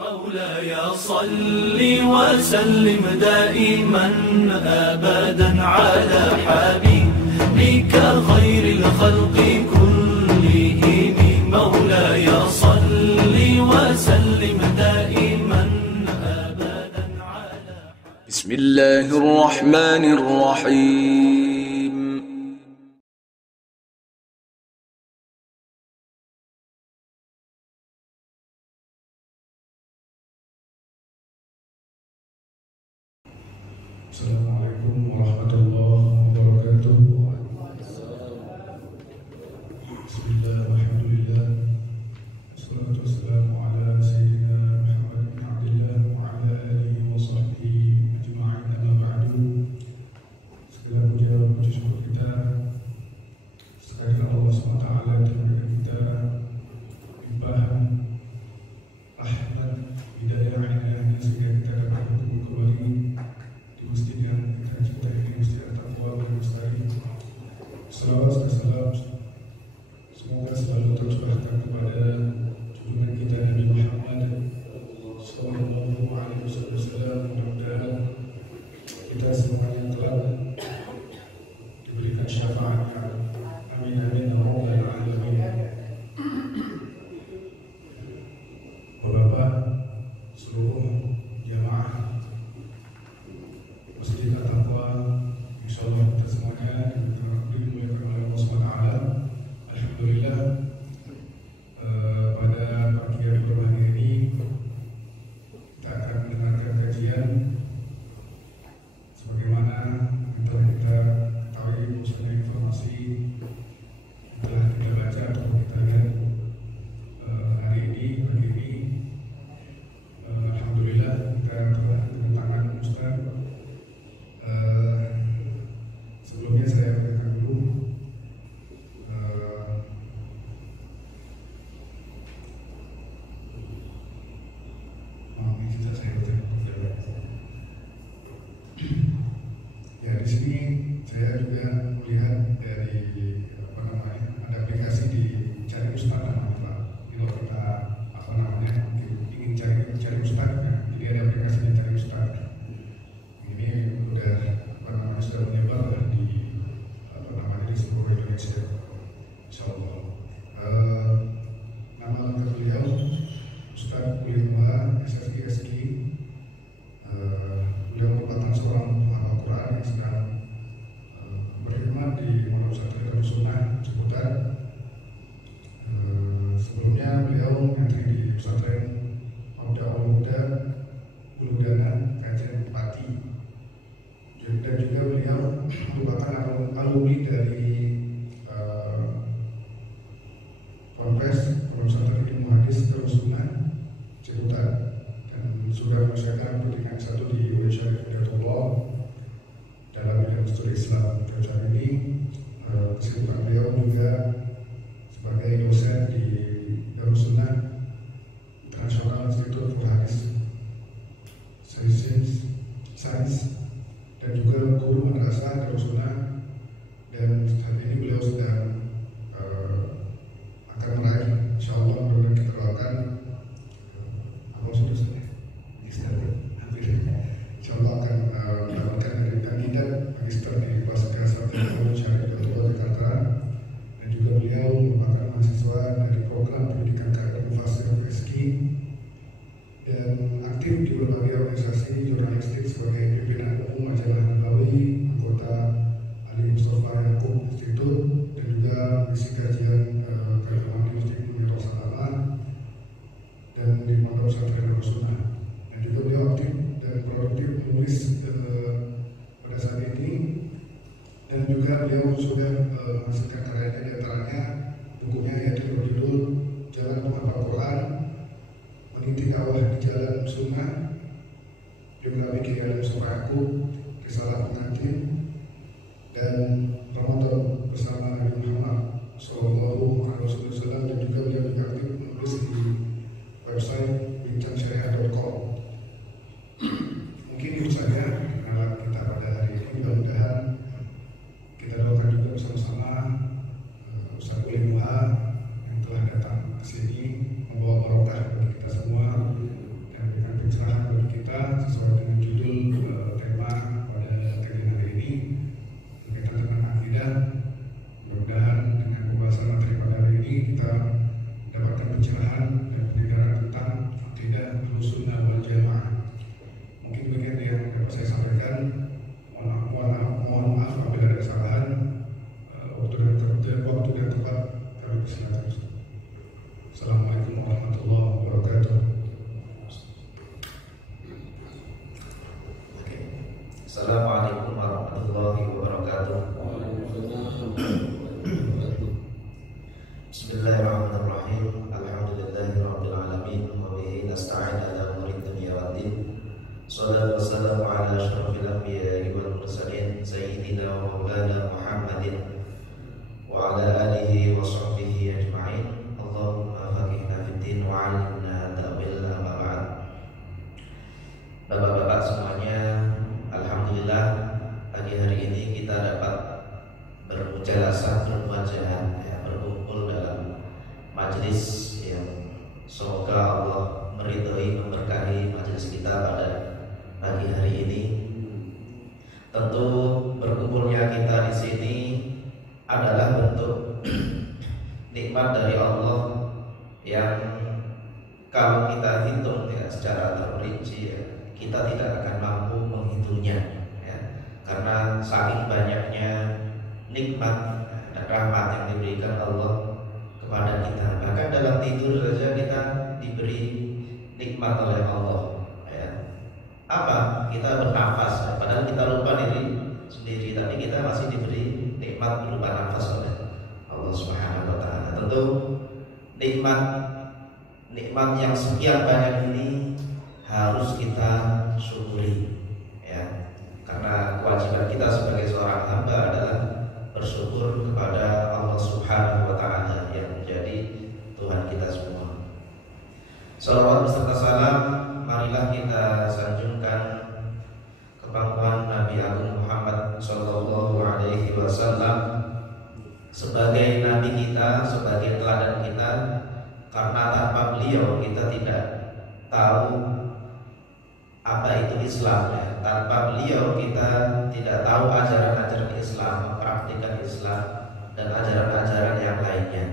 مولاي صل وسلم دائما أبدا على حبيبك خير الخلق كلهم. مولاي صل وسلم دائما أبدا على بسم الله الرحمن الرحيم. Assalamualaikum warahmatullahi wabarakatuh. Bismillah, alhamdulillah, wassalatu wassalamu ala sayyidina Muhammad bin Abdillah wa ala alihi wa sahbihi ajma'in, amma ba'du. Segala puja dan puji syukur kita sekali Allah SWT yang memberikan kita limpahan rahmat, hidayah, inayahnya sehingga kita dapat berkumpul kembali di masjid yang kita cintai ini, Masjid At-Taqwa dan Mustaqim. Salawat dan salam semoga selalu tercurahkan kepada junjungan kita Nabi Muhammad sallallahu alaihi wasallam. Mudah-mudahan kita semuanya telah diberikan syafaatnya. Amin amin ya rabbal alamin. Bapak-bapak, seluruh jamaah Masjid At-Taqwa, insyaallah kita semuanya dimuliakan oleh Allah SWT. Alhamdulillah, pada pagi hari berbahagia ini kita akan mendengarkan kajian sebagaimana yang kita ketahui bahwasanya informasi yang telah kita baca atau kita lihat hari ini, pagi ini. Alhamdulillah kita telah kedatangan Ustaz. Sebelumnya saya berikan dulu ya, di sini saya juga melihat dari ada aplikasi di Cari Ustaz namanya. Kalau kita ingin cari Ustaz, jadi ada aplikasi di Cari Ustaz. Ini sudah menyebar di di seluruh Indonesia, insyaallah. Nama lengkap beliau Ustaz Kulimba SSG. Beliau merupakan seorang penghafal Quran yang sedang berkhidmat di Pondok Pesantren Darus Sunnah Ciputat. Sebelumnya beliau mengajar di pesantren Muda Muda Buludana Kajen Pati, dan juga beliau merupakan alumni dari Ponpes Pondok Pesantren Ilmu Hadis Darus Sunnah Ciputat, dan sudah menyelesaikan pendidikan S1 di UIN Syarif Hidayatullah dalam bidang studi Islam. Saat ini kesibukan beliau juga sebagai dosen di Darus Sunnah International Institute for Hadis Science, dan juga guru madrasah Darus Sunnah. Dan saat ini beliau sedang akan meraih, insyaallah, mudah-mudahan kita doakan insyaallah akan mendapatkan dari kandidat magister di Universitas Sarjana Syarif Hidayatullah Jakarta, dan juga beliau merupakan mahasiswa dari program pendidikan karakter Fasih FSG dan aktif di berbagai organisasi jurnalistik sebagai pimpinan umum majalah Nabawi, anggota Ali Mustafa Yaakob Institute, dan juga mengisi kajian keagamaan di Masjid Mirror Salama dan di Pondok Pesantren Darus Sunnah. Dan juga beliau aktif dan produktif menulis pada saat ini, dan juga beliau sudah menghasilkan karyanya, di antaranya bukunya yaitu berjudul Jalan Penghafal Quran, Meniti Dakwah di Jalan Sunnah, Biografi Kiai Ali Mustafa Yaakob, Risalah Pengantin, dan Ramadan bersama Nabi Muhammad sallallahu alaihi wasallam. Dan juga beliau juga aktif menulis di website bincangsyariah.com. Mungkin itu saja perkenalan kita pada hari ini. Mudah-mudahan kita doakan juga bersama-sama Ustaz Kulimba yang telah datang ke sini membawa barokah bagi kita semua, nasta'in ala umuri dunya waddin. Shallallahu wasallam ala asyrafil anbiya'i wal mursalin sayyidina wa maulana Muhammadin wa ala alihi wa sahbihi ajma'in. Allahumma faqihna fid din wa 'allimna ta'wil amma ba'd. Bapak-bapak semuanya, alhamdulillah pagi hari ini kita dapat bermujalasah, bermuajahan, berkumpul dalam majelis yang semoga Allah meridhai, memberkahi majelis kita pada pagi hari ini. Tentu berkumpulnya kita di sini adalah bentuk nikmat dari Allah yang kalau kita hitung secara terperinci kita tidak akan mampu menghitungnya karena saking banyaknya nikmat dan rahmat yang diberikan Allah kepada kita. Bahkan dalam tidur saja kita diberi nikmat oleh Allah. Apa? Kita bernafas, padahal kita lupa diri sendiri, tapi kita masih diberi nikmat berupa nafas oleh Allah Subhanahu wa Ta'ala. Tentu nikmat yang sekian banyak ini harus kita syukuri, karena kewajiban kita sebagai seorang hamba adalah bersyukur kepada Allah Subhanahu wa Ta'ala yang menjadi Tuhan kita semua. Salawat beserta salam marilah kita sanjungkan kepangkuan Nabi Agung Muhammad Sallallahu Alaihi Wasallam sebagai Nabi kita, sebagai teladan kita, karena tanpa beliau kita tidak tahu apa itu Islam. Tanpa beliau kita tidak tahu ajaran-ajaran Islam, mempraktikkan Islam dan ajaran-ajaran yang lainnya.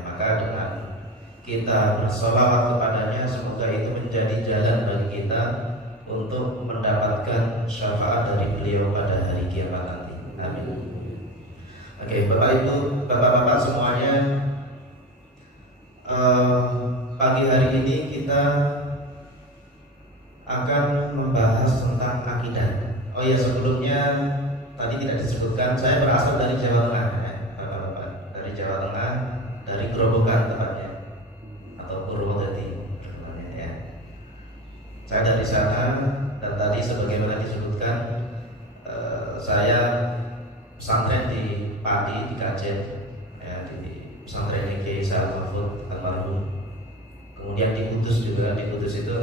Maka dengan kita bersolawat kepadanya, semoga itu menjadi jalan bagi kita untuk mendapatkan syafaat dari beliau pada hari kiamat nanti. Amin. Oke, Bapak Ibu, Bapak-bapak semuanya, pagi hari ini kita akan membahas tentang akidah. Oh ya, sebelumnya tadi tidak disebutkan, saya berasal dari Jawa Tengah, Bapak-bapak, dari Jawa Tengah, dari Grobogan tepatnya, atau Purwodadi. Saya dari sana, dan tadi sebagaimana disebutkan, saya pesantren di Pati, di Kajen, di pesantren Kiai Said Mahfud almarhum. Kemudian di Kudus juga, di Kudus itu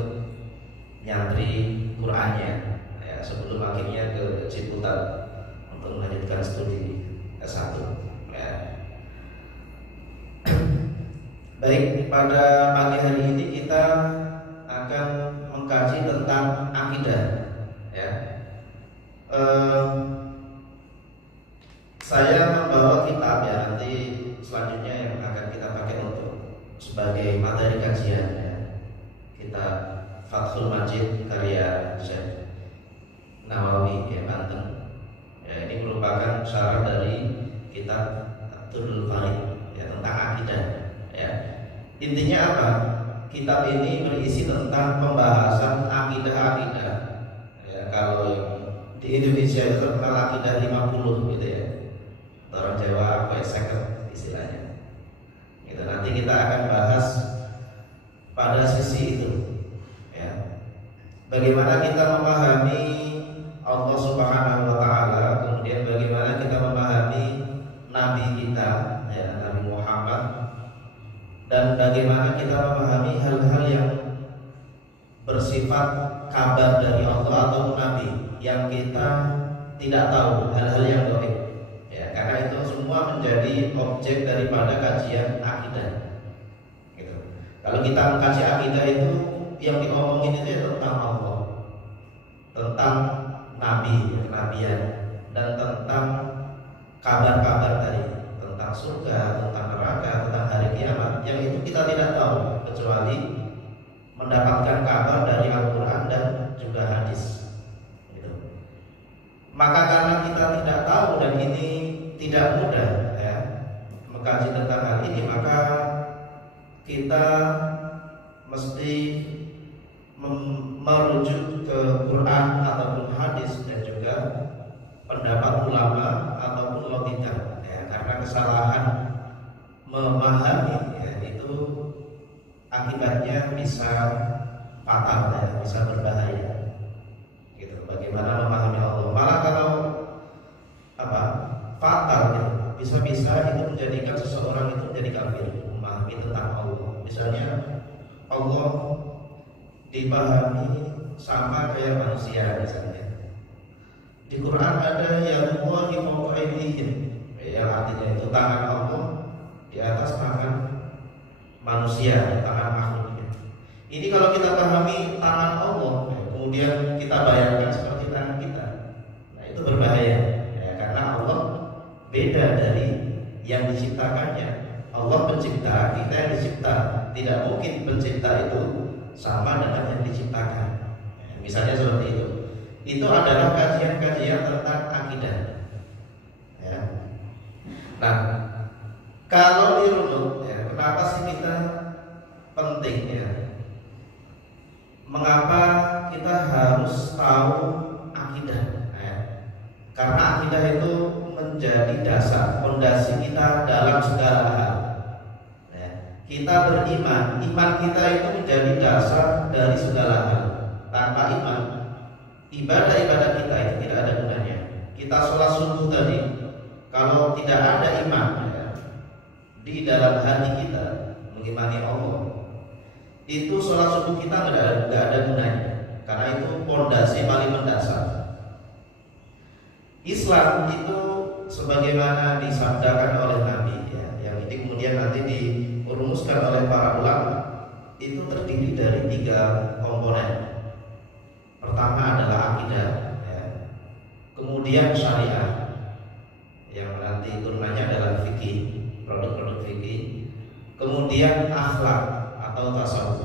nyantri Qur'annya, sebelum akhirnya ke Ciputat untuk melanjutkan studi S1. Baik, pada pagi hari ini kita akan mengkaji tentang akidah. Saya membawa kitab nanti selanjutnya yang akan kita pakai untuk sebagai materi kajian. Kitab Fathul Majid karya Syekh Nawawi Banten. Ini merupakan syarat dari kitab Turul Farid tentang akidah. Intinya apa? Kitab ini berisi tentang pembahasan akidah-akidah. Kalau di Indonesia itu terkenal akidah 50 gitu ya. Orang Jawa apa second istilahnya. Gitu. Nanti kita akan bahas pada sisi itu. Bagaimana kita memahami Allah Subhanahu wa Ta'ala, kemudian bagaimana kita memahami Nabi kita, Nabi Muhammad, dan bagaimana kita memahami hal-hal yang bersifat kabar dari Allah atau Nabi yang kita tidak tahu, hal-hal yang gaib. Karena itu semua menjadi objek daripada kajian akidah. Gitu. Kalau kita mengkaji akidah itu yang diomongin itu tentang Allah, tentang Nabi, kenabian, dan tentang kabar-kabar tadi, tentang surga, tentang neraka, tentang hari kiamat, yang itu kita tidak tahu kecuali mendapatkan kabar dari Al-Quran dan juga hadis. Gitu. Maka karena kita tidak tahu dan ini tidak mudah mengkaji tentang hal ini, maka kita mesti merujuk ke Quran ataupun hadis dan juga pendapat ulama ataupun logika, karena kesalahan memahami itu akibatnya bisa fatal ya, bisa berbahaya. Gitu. Bagaimana memahami Allah? Malah kalau fatal gitu. Bisa-bisa itu menjadikan seseorang itu menjadi kafir, memahami tentang Allah. Misalnya Allah dipahami sama kayak manusia misalnya. Di Quran ada yadullahi fawqa aydihim, yang artinya itu tangan Allah di atas tangan manusia, tangan makhluknya. Ini kalau kita pahami tangan Allah, kemudian kita bayangkan seperti tangan kita, nah itu berbahaya ya, karena Allah beda dari yang diciptakannya. Allah pencipta, kita yang dicipta. Tidak mungkin pencipta itu sama dengan yang diciptakan ya, misalnya seperti itu. Itu adalah kajian-kajian tentang akidah ya. Nah, kalau dirunut ya, kenapa sih kita penting ya? Mengapa kita harus tahu akidah ya? Karena akidah itu menjadi dasar, fondasi kita dalam segala hal ya. Kita beriman, iman kita itu menjadi dasar dari segala hal. Tanpa iman, ibadah-ibadah kita itu tidak ada gunanya. Kita sholat subuh tadi, kalau tidak ada iman ya, di dalam hati kita mengimani Allah, itu sholat subuh kita tidak ada gunanya, karena itu fondasi paling mendasar. Islam itu sebagaimana disabdakan oleh Nabi ya, yang ini kemudian nanti dirumuskan oleh para ulama, itu terdiri dari 3 komponen. Pertama adalah akidah ya. Kemudian syariah, yang nanti turunannya adalah fikih, produk-produk fikih. Kemudian akhlak atau tasawuf.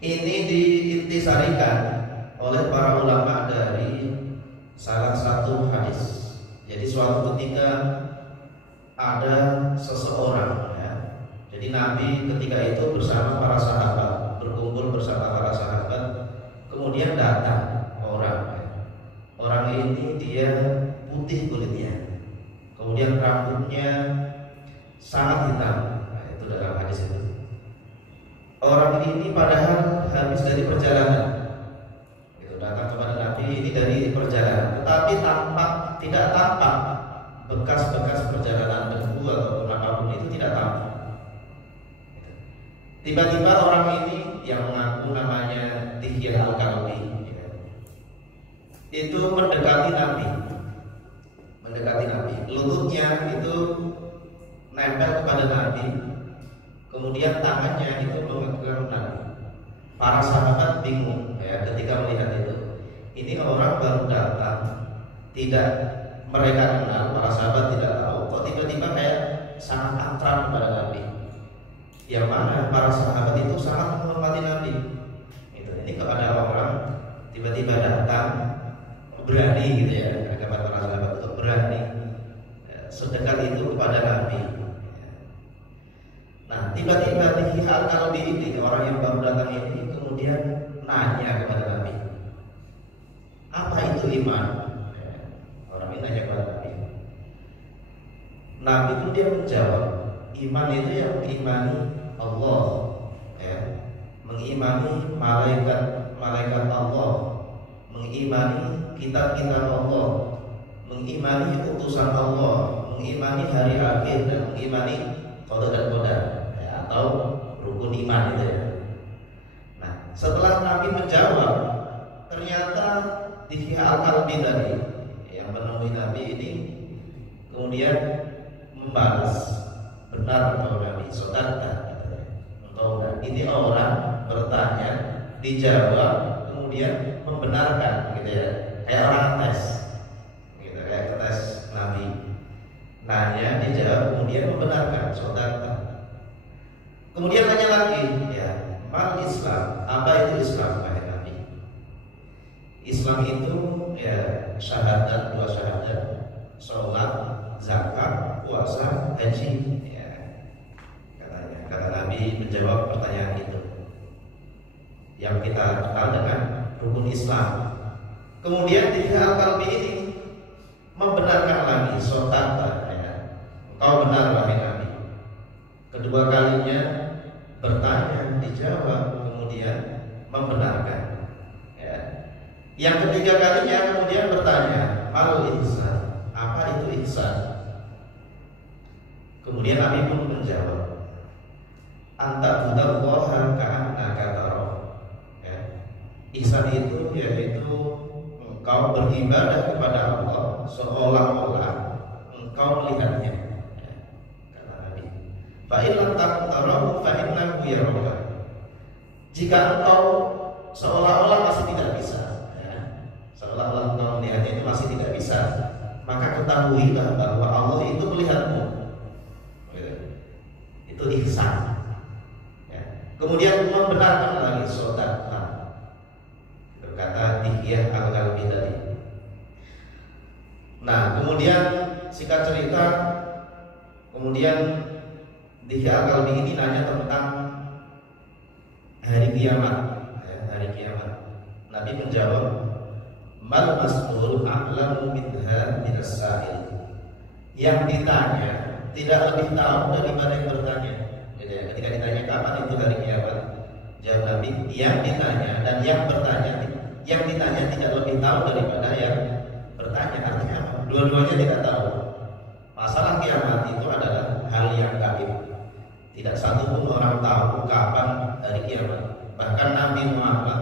Ini diintisarikan oleh para ulama dari salah satu hadis. Jadi suatu ketika ada seseorang ya. Jadi Nabi ketika itu bersama para sahabat, berkumpul bersama para sahabat. Kemudian datang orang. Orang ini dia putih kulitnya, kemudian rambutnya sangat hitam. Nah, itu dalam hadis itu. Orang ini padahal habis dari perjalanan. Itu datang kepada Nabi ini dari perjalanan, tetapi tidak tampak bekas-bekas perjalanan debu atau apapun itu tidak tampak. Tiba-tiba orang ini yang mengaku namanya Dihya Al-Kalbi ya, itu mendekati Nabi. Lututnya itu nempel kepada Nabi, kemudian tangannya itu memegang Nabi. Para sahabat bingung ya ketika melihat itu. Ini orang baru datang, tidak mereka kenal, para sahabat tidak tahu, kok tiba-tiba kayak sangat akrab kepada Nabi. Yang mana para sahabat itu sangat menghormati Nabi. Ini kepada orang tiba-tiba datang berani gitu ya, kepada para sahabat untuk berani ya, sedekat itu kepada Nabi. Nah, tiba-tiba Dihya Al-Kalbi ini, orang yang baru datang ini, kemudian nanya kepada Nabi, apa itu iman? Ya, orang ini nanya kepada Nabi. Nabi kemudian menjawab, iman itu yang mengimani Allah ya, mengimani malaikat Allah, mengimani kitab-kitab Allah, mengimani utusan Allah, mengimani hari akhir, dan mengimani qada dan qadar ya, atau rukun iman itu ya. Nah, setelah Nabi menjawab, ternyata Dihya Al-Kalbi tadi yang menemui Nabi ini kemudian membalas, benar atau Nabi, saudara atau enggak. Ini orang bertanya, dijawab, kemudian membenarkan gitu ya, kayak orang tes gitu, kayak tes Nabi. Nanya, dijawab, kemudian membenarkan, saudara. Kemudian tanya lagi ya, mal Islam, apa itu Islam wahai Nabi? Islam itu ya syahadat, 2 syahadat, sholat, zakat, puasa, haji ya, katanya. Kata Nabi menjawab pertanyaan itu yang kita kenal dengan rukun Islam. Kemudian Dihya Al-Kalbi ini membenarkan lagi, sodaqta ya, engkau benar wahai Nabi. Kedua kalinya bertanya, dijawab, kemudian membenarkan. Ya. Yang ketiga kalinya kemudian bertanya, mal ihsan, apa itu ihsan? Kemudian Nabi pun menjawab, anta budallaha ka'annaka tarahu. Ya. Ihsan itu yaitu engkau beribadah kepada Allah seolah-olah engkau melihatnya. Ya. Kata Nabi, fa in lam takun tarahu fa innahu yaraka. Jika engkau seolah-olah masih tidak bisa, ya, seolah-olah engkau melihatnya itu masih tidak bisa, maka ketahuilah bahwa Allah itu melihatmu. Itu ihsan. Ya. Kemudian membenarkan lagi sodaqah, berkata Dihyah al-Kalbi tadi. Nah, kemudian singkat cerita, kemudian Dihyah al-Kalbi ini nanya tentang hari kiamat, ya, hari kiamat. Nabi menjawab, mal mas'ul a'lamu minha minas sa'il. Yang ditanya tidak lebih tahu daripada yang bertanya. Jadi, ketika ditanya kapan itu hari kiamat, jawab Nabi, yang ditanya dan yang bertanya, yang ditanya tidak lebih tahu daripada yang bertanya. Artinya apa? Dua-duanya tidak tahu. Masalah kiamat itu adalah hal yang gaib. Tidak satu pun orang tahu kapan hari kiamat. Bahkan Nabi Muhammad,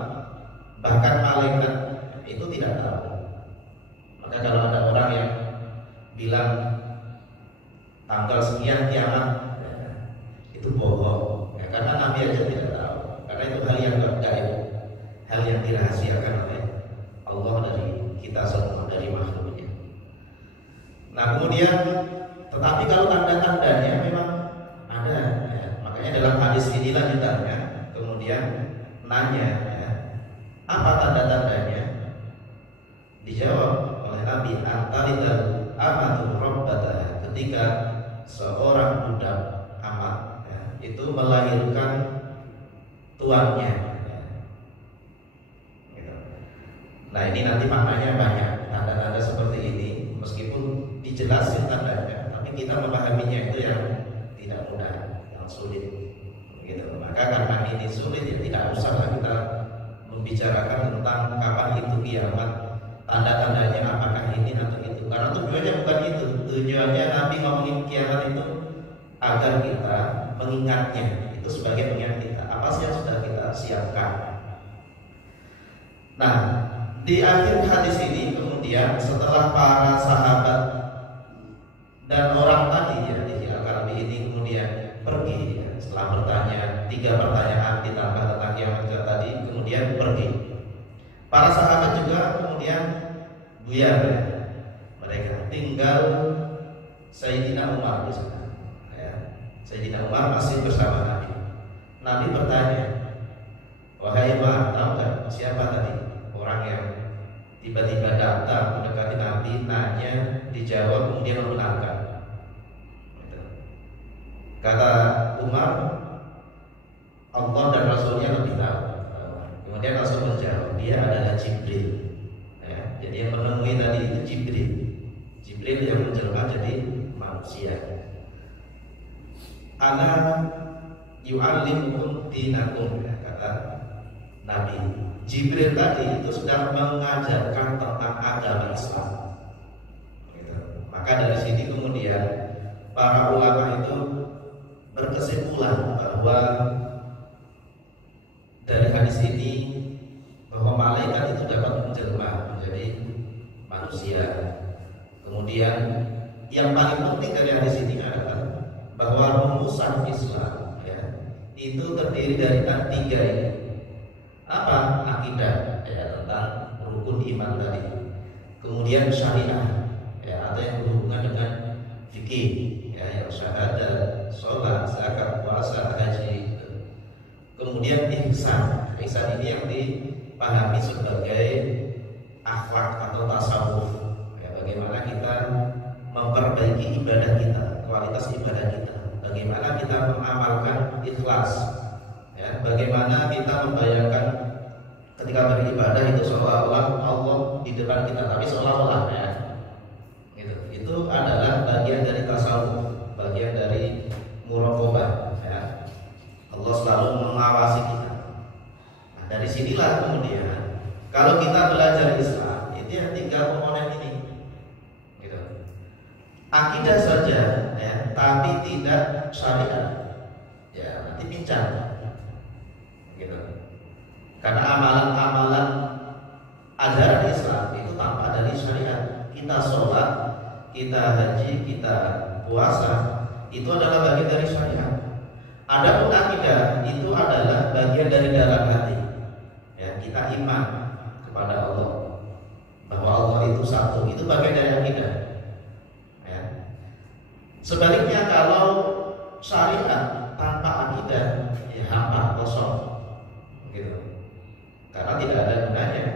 bahkan malaikat itu tidak tahu. Maka kalau ada orang yang bilang tanggal sekian kiamat, ya, itu bohong. Ya, karena Nabi aja tidak tahu. Karena itu hal yang gaib, hal yang dirahasiakan oleh Allah dari kita semua, dari makhluknya. Nah kemudian, tetapi kalau tanda-tandanya memang ada, ya. Makanya dalam hadis inilah ditanya, kemudian nanya, ya, apa tanda-tandanya? Dijawab oleh Nabi, antalidal amatu rabbataha, ketika seorang budak amat, ya, itu melahirkan tuannya, ya. Gitu. Nah ini nanti maknanya banyak, tanda-tanda seperti ini meskipun dijelasin tandanya, tapi kita memahaminya itu yang tidak mudah, yang sulit, gitu. Maka karena ini sulit, ya tidak usahlah kita membicarakan tentang kapan itu kiamat, tanda-tandanya apakah ini atau itu. Karena tujuannya bukan itu. Tujuannya Nabi ngomongin kiamat itu agar kita mengingatnya, itu sebagai pengingat kita. Apa sih yang sudah kita siapkan? Nah, di akhir hadis ini kemudian setelah para sahabat dan orang tadi, ya, di Al-Kalbi ini kemudian pergi, ya, setelah bertanya 3 pertanyaan ditambah tentang kiamat tadi, kemudian pergi. Para sahabat juga kemudian buyar, ya. Mereka tinggal Sayyidina Umar di sana, ya. Sayyidina Umar masih bersama Nabi. Nabi bertanya, wahai Umar, tahu nggak siapa tadi orang yang tiba-tiba datang mendekati Nabi, nanya, dijawab, kemudian membenarkan. Kata Umar, Allah dan Rasulnya lebih tahu. Kemudian Rasul menjawab, dia adalah Jibril, ya. Jadi yang menemui tadi itu Jibril. Jibril yang menjelma jadi manusia. Ana yu'allimukum dinakum, ya, kata Nabi. Jibril tadi itu sedang mengajarkan tentang agama Islam, gitu. Maka dari sini kemudian para ulama itu berkesimpulan bahwa dari hadis ini bahwa malaikat itu dapat menjelma menjadi manusia. Kemudian yang paling penting dari hadis ini adalah bahwa rumusan Islam, ya, itu terdiri dari 3 ini. Apa? Akidah, ya, tentang rukun iman tadi. Kemudian syariah, ya, atau yang berhubungan dengan fikih, ya, yang syahadat, sholat, zakat, puasa, haji. Kemudian ihsan. Ihsan ini yang dipahami sebagai akhlak atau tasawuf, ya, bagaimana kita memperbaiki ibadah kita, kualitas ibadah kita, bagaimana kita mengamalkan ikhlas, ya, bagaimana kita membayangkan ketika beribadah itu seolah-olah Allah di depan kita, tapi seolah-olah, ya, gitu. Itu adalah bagian dari tasawuf, bagian dari muraqabah, ya. Allah selalu mengawasi kita. Nah, dari disinilah kemudian kalau kita belajar Islam itu yang 3 komponen ini, gitu. Akidah saja, ya, tapi tidak syariat, ya nanti pincang, gitu. Karena amalan-amalan ajaran Islam itu tanpa dari syariat. Kita sholat, kita haji, kita puasa, itu adalah bagian dari syariat. Adapun akidah itu adalah bagian dari dalam hati. Ya, kita iman kepada Allah bahwa Allah itu satu, itu bagian dari akidah. Ya. Sebaliknya kalau syariat tanpa akidah, ya hampa, kosong, gitu. Karena tidak ada gunanya.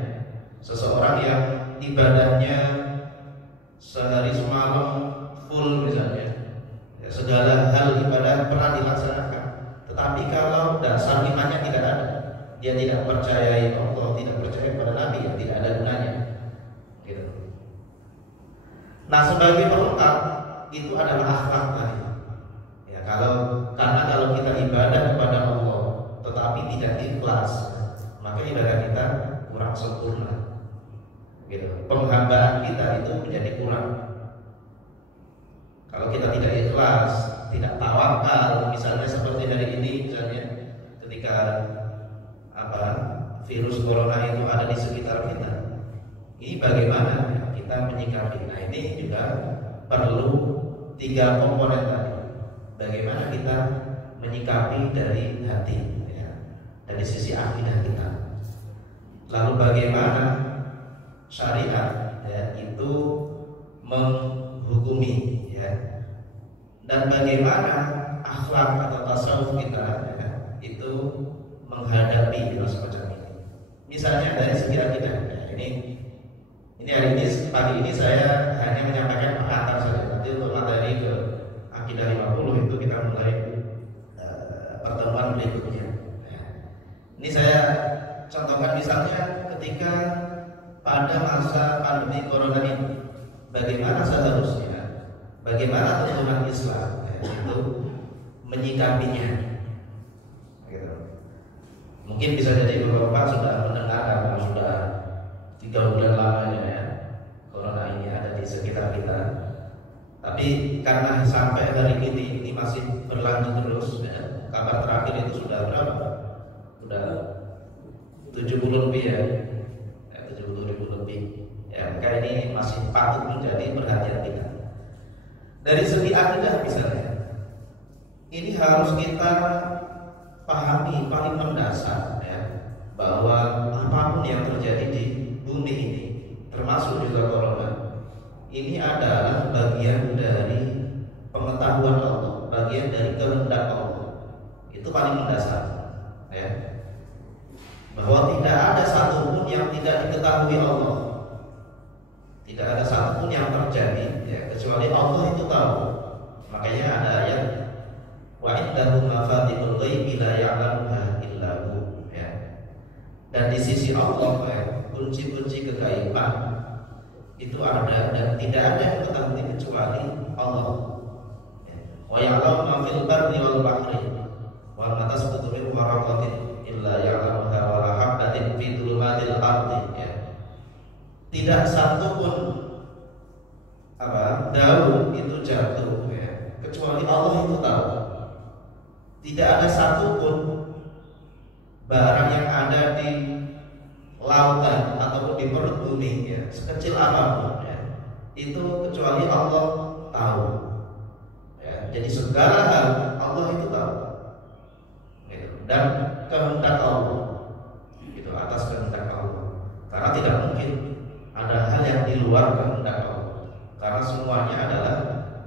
Seseorang yang ibadahnya sehari semalam full misalnya, ya, segala hal ibadah pernah dilaksanakan, tetapi kalau dasar imannya tidak ada, dia tidak percaya Allah, tidak percaya pada Nabi, ya tidak ada gunanya, gitu. Nah, sebagai pelengkap itu adalah akhlak tadi. Ya, karena kalau kita ibadah kepada Allah tetapi tidak ikhlas, maka ibadah kita kurang sempurna, gitu. Penghambaan kita itu menjadi kurang. Kalau kita tidak ikhlas, tidak tawakal, misalnya seperti hari ini, misalnya ketika virus corona itu ada di sekitar kita, ini bagaimana kita menyikapi? Nah, ini juga perlu 3 komponen tadi. Bagaimana kita menyikapi dari hati, ya, dari sisi akidah kita. Lalu bagaimana syariat, ya, itu menghukumi, ya, dan bagaimana akhlak atau tasawuf kita, ya, itu menghadapi semacam ini. Misalnya dari segi akidah, ya, ini hari ini pagi ini saya hanya menyampaikan pengantar saja. Nanti untuk materi ke akidah 50 itu kita mulai pertemuan berikutnya. Ya. Ini saya contohkan misalnya ketika pada masa pandemi corona ini, bagaimana seharusnya, bagaimana tuntunan Islam, ya, itu menyikapinya, gitu. Mungkin bisa jadi beberapa sudah mendengar karena sudah 3 bulan lamanya, ya, corona ini ada di sekitar kita. Tapi karena sampai hari ini masih berlanjut terus, ya. Kabar terakhir itu sudah berapa? Sudah 70 lebih, ya, 70.000 lebih. Ya, maka ini masih patut menjadi perhatian kita. Dari segi akidah misalnya, ini harus kita pahami paling mendasar, ya, bahwa apapun yang terjadi di bumi ini, termasuk juga corona, ini adalah bagian dari pengetahuan Allah, bagian dari kehendak Allah. Itu paling mendasar, ya, bahwa tidak ada satupun yang tidak diketahui Allah. Tidak ada satupun yang terjadi, ya, kecuali Allah itu tahu. Makanya ada ayat wa indahu mafatihul ghaibi la ya'lamuha illa hu, ya. Dan di sisi Allah, ya, kunci-kunci kegaiban itu ada dan tidak ada yang mengetahui kecuali Allah. Ya. Wa ya'lamu ma fil barri wal bahri wa ma tasqutu min waraqatin illa ya'lamuha wa la habatin fi dhulumatil ardi, ya. Tidak satu pun daun itu jatuh, ya, kecuali Allah itu tahu. Tidak ada satu pun barang yang ada di lautan ataupun di perut bumi, ya, sekecil apapun, ya, itu kecuali Allah tahu, ya. Jadi segala hal Allah itu tahu, gitu. Dan kehendak Allah, gitu, atas kehendak Allah. Karena tidak mungkin ada hal yang di luar kehendak Allah, karena semuanya adalah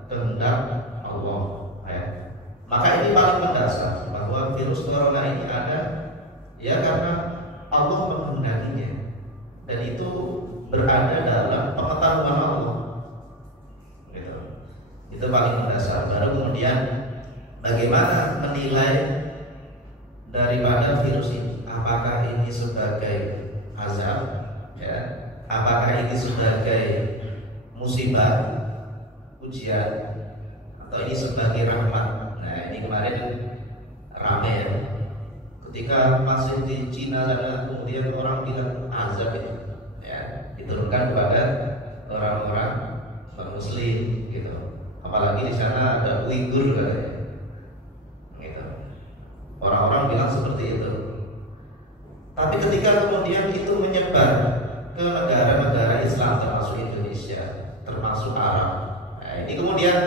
kehendak Allah, ya. Maka ini paling mendasar bahwa virus corona ini ada, ya, karena Allah menghendakinya, dan itu berada dalam pengetahuan Allah, gitu. Itu paling mendasar. Baru kemudian bagaimana menilai daripada virus ini, apakah ini sebagai azab, ya, apakah ini sebagai musibah, ujian, atau ini sebagai rahmat. Nah, ini kemarin rame, ya, ketika masih di Cina sana, kemudian orang bilang azab itu ya diturunkan kepada orang-orang non-muslim gitu. Apalagi di sana ada Uighur katanya. Gitu. Orang-orang bilang seperti itu. Tapi ketika kemudian itu menyebar ke negara-negara Islam termasuk Indonesia, termasuk Arab. Nah, ini kemudian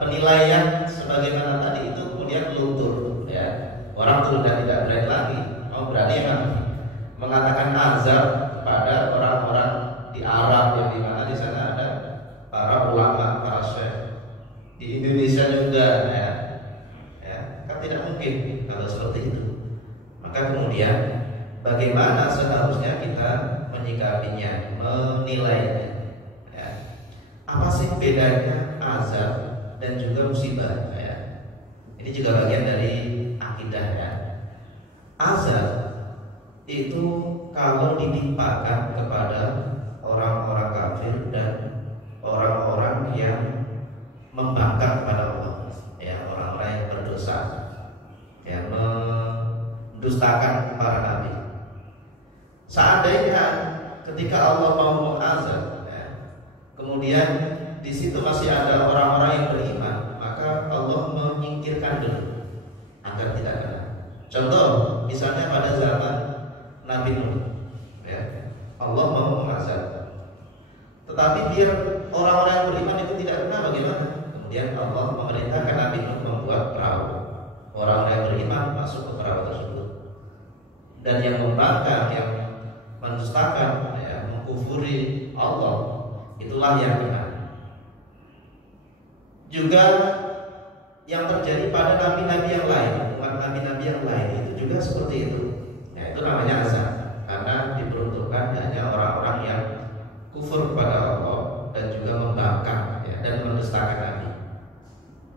penilaian sebagaimana tadi itu kemudian luntur ya. Orang tuh sudah tidak berani lagi. Berani memang mengatakan azab kepada orang-orang di Arab yang dimana di sana ada para ulama, para syekh. Di Indonesia juga ya, kan tidak mungkin kalau seperti itu. Maka kemudian bagaimana seharusnya kita menyikapinya, menilainya ya. Apa sih bedanya azab dan juga musibah ya? Ini juga bagian dari akidah ya. Azab itu kalau ditimpakan kepada orang-orang kafir dan orang-orang yang membangkang kepada Allah ya, orang-orang yang berdosa yang mendustakan para nabi. Seandainya ketika Allah mau mengazab ya, kemudian di situ masih ada orang-orang yang beriman, maka Allah menyingkirkan dulu agar tidak kena. Contoh misalnya pada zaman Nabi Nuh ya, Allah mau mengazab, tetapi biar orang-orang yang beriman itu tidak kena, bagaimana? Kemudian Allah memerintahkan Nabi Nuh membuat perahu. Orang-orang yang beriman masuk ke perahu tersebut, dan yang membangkang, yang mendustakan, ya, mengkufuri Allah, itulah yang kena. Juga yang terjadi pada nabi-nabi yang lain, umat nabi-nabi yang lain itu juga seperti itu. Ya, itu namanya azab, karena diperuntukkan hanya orang-orang yang kufur kepada Allah dan juga membangkang ya, dan mendustakan nabi.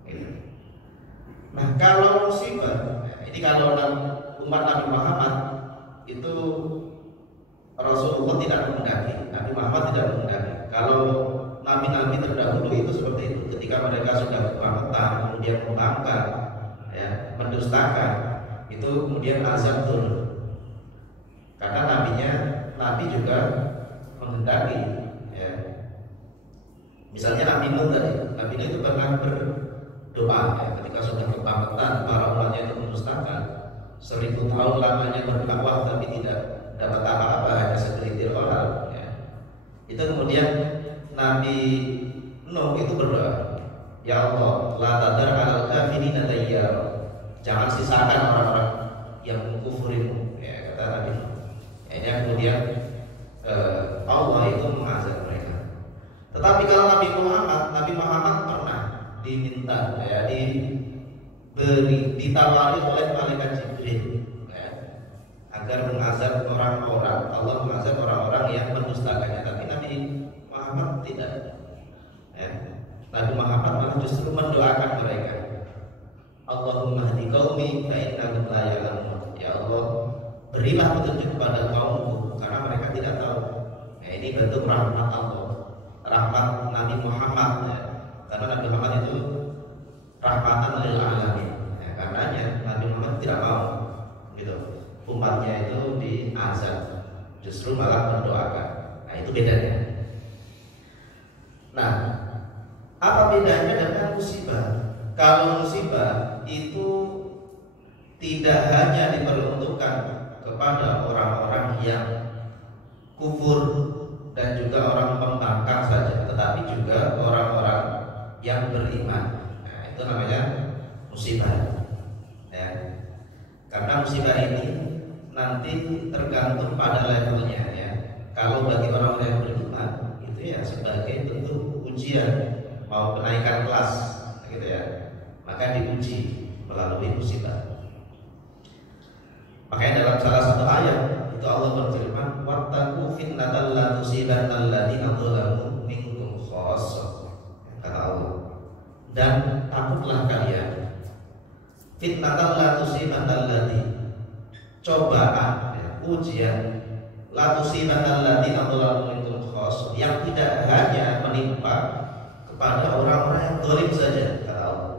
Gitu. Nah, kalau musibah, ini kalau umat Nabi Muhammad itu Rasulullah tidak menghendaki, Nabi Muhammad tidak menghendaki. Kalau nabi-nabi terdahulu itu seperti itu, ketika mereka sudah kebangetan, kemudian membangkang, ya, mendustakan, itu kemudian azab turun. Karena nabi juga menghendaki, ya. Misalnya Nabi Nuh tadi, Nabi Nuh itu pernah berdoa, ya, ketika sudah kebangetan, para umatnya itu mendustakan, 1000 tahun lamanya berdakwah tapi tidak dapat apa-apa, hanya segelintir orang ya. Itu kemudian Nabi Nuh itu berdoa, ya Allah, la tadar alal kafirina dayyara, jangan sisakan orang-orang yang mengkufurimu ya, kata Nabi Nuh. Akhirnya kemudian Allah itu mengazab mereka. Tetapi kalau Nabi Muhammad pernah diminta ya, ditawari oleh malaikat Jibril ya, agar mengazab orang-orang, Allah mengazab orang-orang yang mendustakannya, tapi Nabi Muhammad tidak ya. Nabi Muhammad malah justru mendoakan mereka, Allahumma hdi qaumi fa innahum la ya'lamun, ya Allah berilah petunjuk kepada kaumku karena mereka tidak tahu. Ya, ini bentuk rahmat Allah, rahmat Nabi Muhammad ya. Karena Nabi Muhammad itu rahmatan lil alamin ya, karenanya Nabi Muhammad tidak mau gitu umatnya itu diazab, justru malah mendoakan. Nah, itu bedanya. Nah, apa bedanya dengan musibah? Kalau musibah itu tidak hanya diperuntukkan kepada orang-orang yang kufur dan juga orang pembangkang saja, tetapi juga orang-orang yang beriman. Nah, itu namanya musibah ya. Karena musibah ini nanti tergantung pada levelnya ya. Kalau bagi orang yang beriman itu ya sebagai bentuk ujian, mau kenaikan kelas gitu ya, maka diuji melalui musibah. Makanya dalam salah satu ayat itu Allah berfirman, wattaqu fitnatan la tusibanna alladziina dzalamu minkum khassah, kata Allah. Dan takutlah kalian fitnatan la tusibanna alladziina, cobaan ya, ujian la tusibanna alladziina dzalamu minkum khassah, yang tidak hanya menimpa kepada orang-orang yang zalim saja, kata Allah,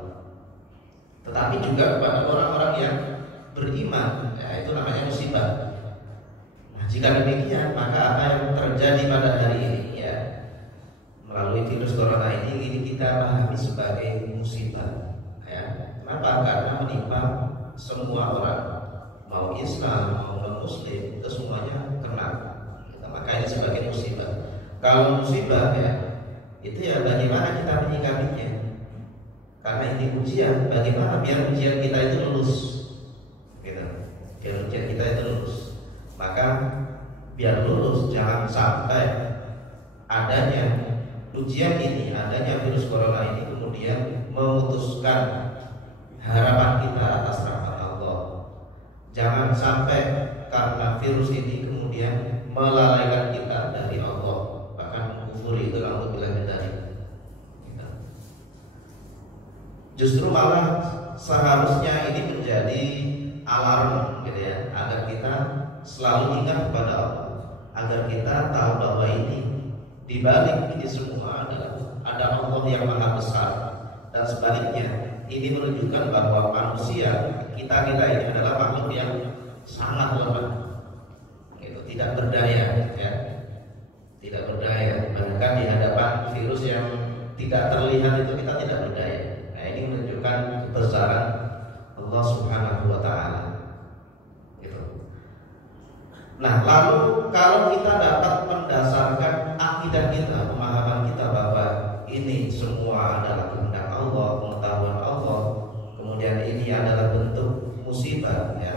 tetapi juga kepada orang-orang yang beriman, ya itu namanya musibah. Nah, jika demikian, maka apa yang terjadi pada hari ini ya melalui virus corona ini kita pahami sebagai musibah. Ya. Kenapa? Karena menimpa semua orang, mau Islam, mau non-Muslim, itu semuanya kena. Maka ini sebagai musibah. Kalau musibah ya, itu ya bagaimana kita menyikapinya. Karena ini ujian, bagaimana biar ujian kita itu lulus, gitu. Biar ujian kita itu lulus. Maka biar lulus, jangan sampai adanya ujian ini, adanya virus corona ini kemudian memutuskan harapan kita atas rahmat Allah. Jangan sampai karena virus ini kemudian melalaikan kita dari Allah, bahkan mengkufuri, itu naudzubillah min dzalik. Justru malah seharusnya ini menjadi alarm gitu ya, agar kita selalu ingat kepada Allah, agar kita tahu bahwa ini di balik ini semua adalah ada Allah yang maha besar, dan sebaliknya ini menunjukkan bahwa manusia kita ini adalah makhluk yang sangat lemah, gitu, tidak berdaya ya, tidak berdaya. Bahkan di hadapan virus yang tidak terlihat itu kita tidak berdaya. Nah, ini menunjukkan kebesaran Allah Subhanahu wa taala. Gitu. Nah, lalu kalau kita dapat mendasarkan akidah kita, pemahaman kita bahwa ini semua adalah kehendak Allah, pengetahuan Allah, kemudian ini adalah bentuk musibah ya,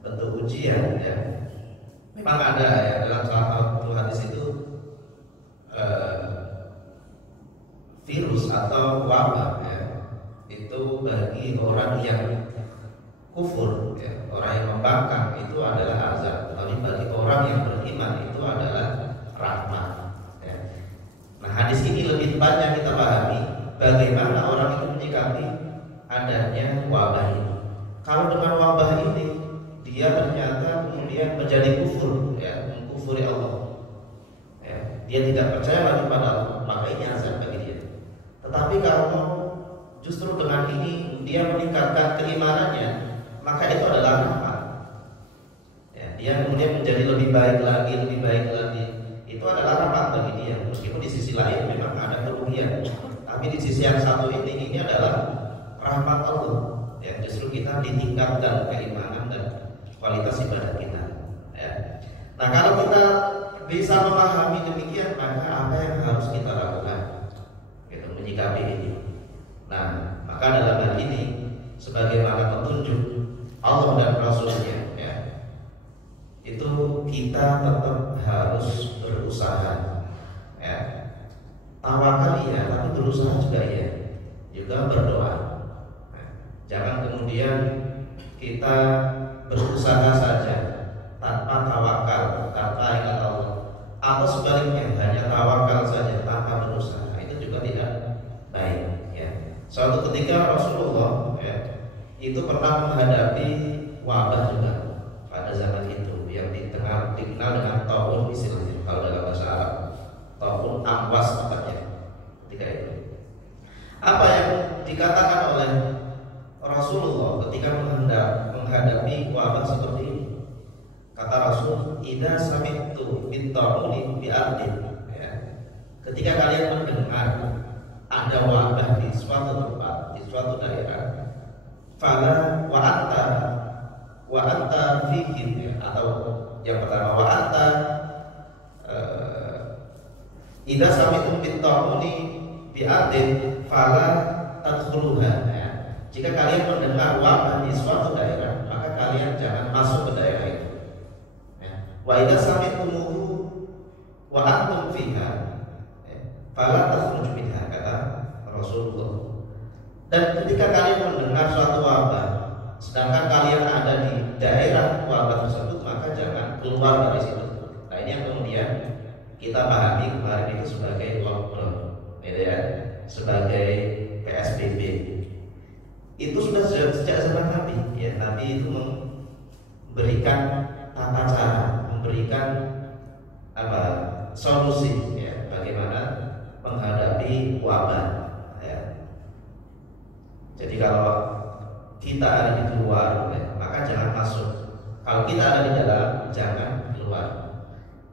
bentuk ujian ya. Memang ada ya dalam salah satu hadis itu virus atau wabah ya, itu bagi orang yang kufur ya, orang yang membangkang itu adalah azab, tapi bagi orang yang beriman itu adalah rahmat ya. Nah, hadis ini lebih tepatnya kita pahami bagaimana orang itu menyikapi adanya wabah ini. Kalau dengan wabah ini dia ternyata kemudian menjadi kufur ya, mengkufuri Allah ya, dia tidak percaya lagi pada Allah, maka ini azab bagi dia. Tetapi kalau justru dengan ini dia meningkatkan keimanannya, maka itu adalah rahmat ya, dia kemudian menjadi lebih baik lagi, lebih baik lagi. Itu adalah rahmat bagi dia. Meskipun di sisi lain memang ada kerugian, tapi di sisi yang satu ini adalah rahmat Allah ya, justru kita ditingkatkan keimanan dan kualitas ibadah kita ya. Nah, kalau kita bisa memahami demikian, maka apa yang harus kita lakukan gitu, menyikapi ini. Nah, maka dalam hal ini sebagaimana petunjuk Allah dan Rasulnya ya, itu kita tetap harus berusaha ya, tawakal ya, tapi berusaha juga ya, juga berdoa. Nah, jangan kemudian kita berusaha saja tanpa tawakal, tanpa ingat Allah, atau sebaliknya hanya tawakal saja tanpa berusaha. Itu juga tidak baik ya. Suatu ketika Rasulullah ya, itu pernah menghadapi wabah juga pada zaman itu yang dikenal dengan taun istilahnya kalau dalam bahasa Arab, taun amwas tepatnya ketika itu. Apa yang dikatakan oleh Rasulullah ketika menghadapi wabah seperti ini? Kata Rasul, "Idza sami'tu bit-ta'uni bi'ardin." Ya. Ketika kalian mendengar ada wabah di suatu tempat, di suatu daerah, fala wa anta fihi, atau yang pertama wa anta idza sami'tum bit-ta'uni bi'ardin fala tadkhuluha. Ya. Jika kalian mendengar wabah di suatu daerah, maka kalian jangan masuk ke daerah itu. Ya. Wa idza sami'tumuhu wa antum fiha fala takhruju minha, kata Rasulullah. Dan ketika kalian mendengar suatu wabah, sedangkan kalian ada di daerah wabah tersebut, maka jangan keluar dari situ. Nah, ini yang kemudian kita pahami kemarin itu sebagai lockdown, gitu ya, sebagai PSBB. Itu sudah sejak zaman Nabi. Ya, Nabi itu memberikan tata cara, memberikan solusi, ya, bagaimana menghadapi wabah. Ya. Jadi kalau kita ada di luar, ya, maka maka jangan masuk. Kalau kita ada di dalam, jangan keluar.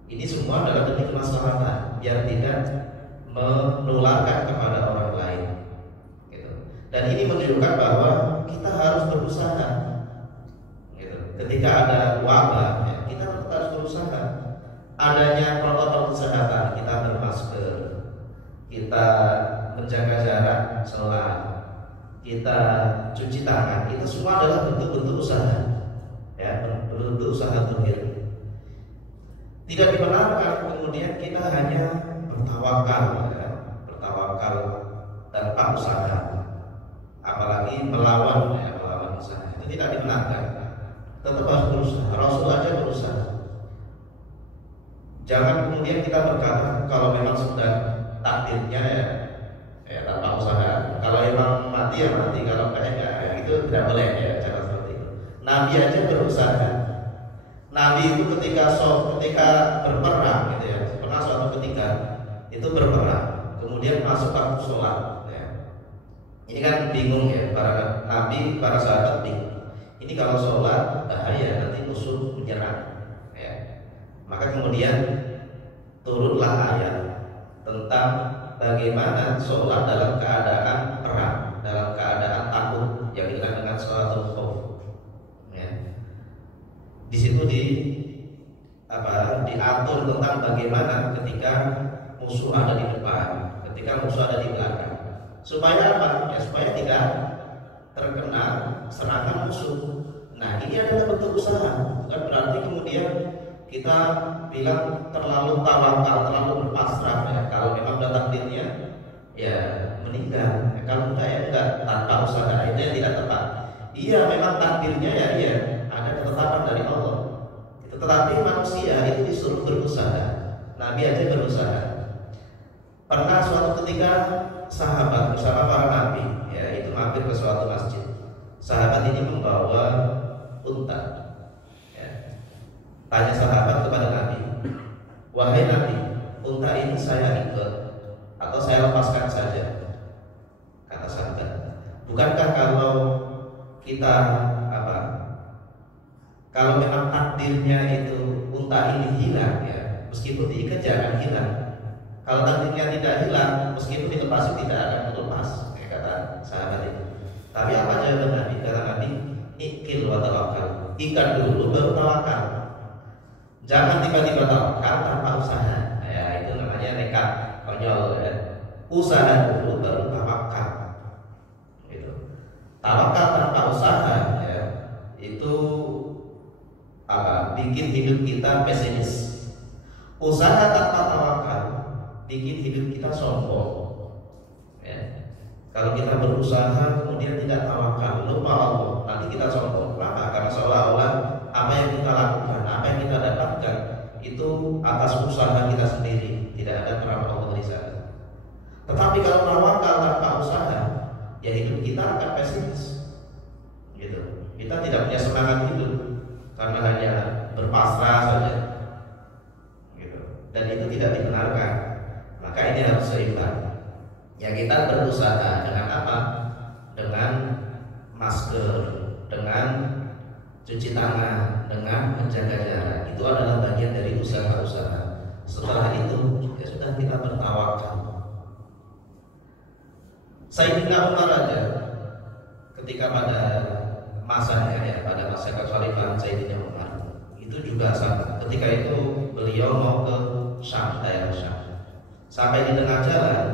Ini semua adalah demi kemaslahatan, biar tidak menularkan kepada orang lain. Gitu. Dan ini menunjukkan bahwa kita harus berusaha. Gitu. Ketika ada wabah, ya, kita tetap harus berusaha. Adanya protokol kesehatan, kita bermasker, kita menjaga jarak sholat, kita cuci tangan, itu semua adalah bentuk-bentuk usaha. Ya, bentuk usaha zahir. Tidak dibenarkan kemudian kita hanya bertawakal, ya, bertawakal tanpa usaha, apalagi melawan usaha. Itu tidak dibenarkan. Tetap harus berusaha. Rasul aja berusaha. Jangan kemudian kita berkata kalau memang sudah takdirnya ya tanpa usaha. Kalau memang mati ya mati, kalau enggak ya itu tidak boleh ya, jangan seperti itu. Nabi aja berusaha. Nabi itu ketika berperang gitu ya, pernah suatu ketika itu berperang, kemudian masuk waktu sholat. Ya. Ini kan bingung ya, para sahabat bingung. Ini kalau sholat bahaya, nanti musuh menyerang. Ya. Maka kemudian turunlah ayat tentang bagaimana sholat dalam keadaan perang, dalam keadaan takut, yang dikenal dengan sholatul khauf. Di situ diatur tentang bagaimana ketika musuh ada di depan, ketika musuh ada di belakang. Supaya apa? Ya, supaya tidak terkena serangan musuh. Nah, ini adalah bentuk usaha. Bukan berarti kemudian kita bilang terlalu tawakal, terlalu berpasrah. Ya. Kalau memang sudah takdirnya, ya meninggal. Ya, kalau enggak ya enggak, tanpa usaha itu tidak tepat. Iya, memang takdirnya ya iya. Ada ketetapan dari Allah. Tetapi manusia itu disuruh berusaha. Nabi aja berusaha. Pernah suatu ketika sahabat bersama para nabi, ya itu mampir ke suatu masjid. Sahabat ini membawa unta. Ya. Tanya sahabat kepada Nabi, wahai Nabi, unta ini saya ikat atau saya lepaskan saja? Kata sahabat, bukankah kalau kita kalau memang takdirnya itu unta ini hilang, ya meskipun diikat jangan hilang. Kalau takdirnya tidak hilang, meskipun dilepas tidak akan terlepas, ya, kata sahabat itu. Tapi apa jawaban Nabi? Kata Nabi, ikil wa tawakal. Ikat dulu baru tawakal. Jangan tiba-tiba tawakal tanpa usaha. Ya itu namanya nekat, konyol. Ya. Usaha dulu baru tawakal. Gitu. Tawakal tanpa usaha, ya, itu bikin hidup kita pesimis. Usaha tanpa tawakal bikin hidup kita sombong. Ya. Kalau kita berusaha kemudian tidak tawakal, lupa Allah, nanti kita sombong. Kenapa? Karena seolah-olah apa yang kita lakukan, apa yang kita dapatkan itu atas usaha kita sendiri, tidak ada peran Allah di sana. Tetapi kalau tawakal tanpa usaha, ya hidup kita akan pesimis. Gitu. Kita tidak punya semangat hidup karena hanya berpasrah saja, gitu. Dan itu tidak dibenarkan. Maka ini harus seimbang. Ya kita berusaha dengan apa? Dengan masker, dengan cuci tangan, dengan menjaga jarak. Itu adalah bagian dari usaha-usaha. Setelah itu ya sudah kita bertawakal. Sayyidina Umar aja ketika pada masanya ya pada masa kekhalifahan Sayyidina Umar itu juga sama. Ketika itu beliau mau ke Syam, daerah Syam. Sampai di tengah jalan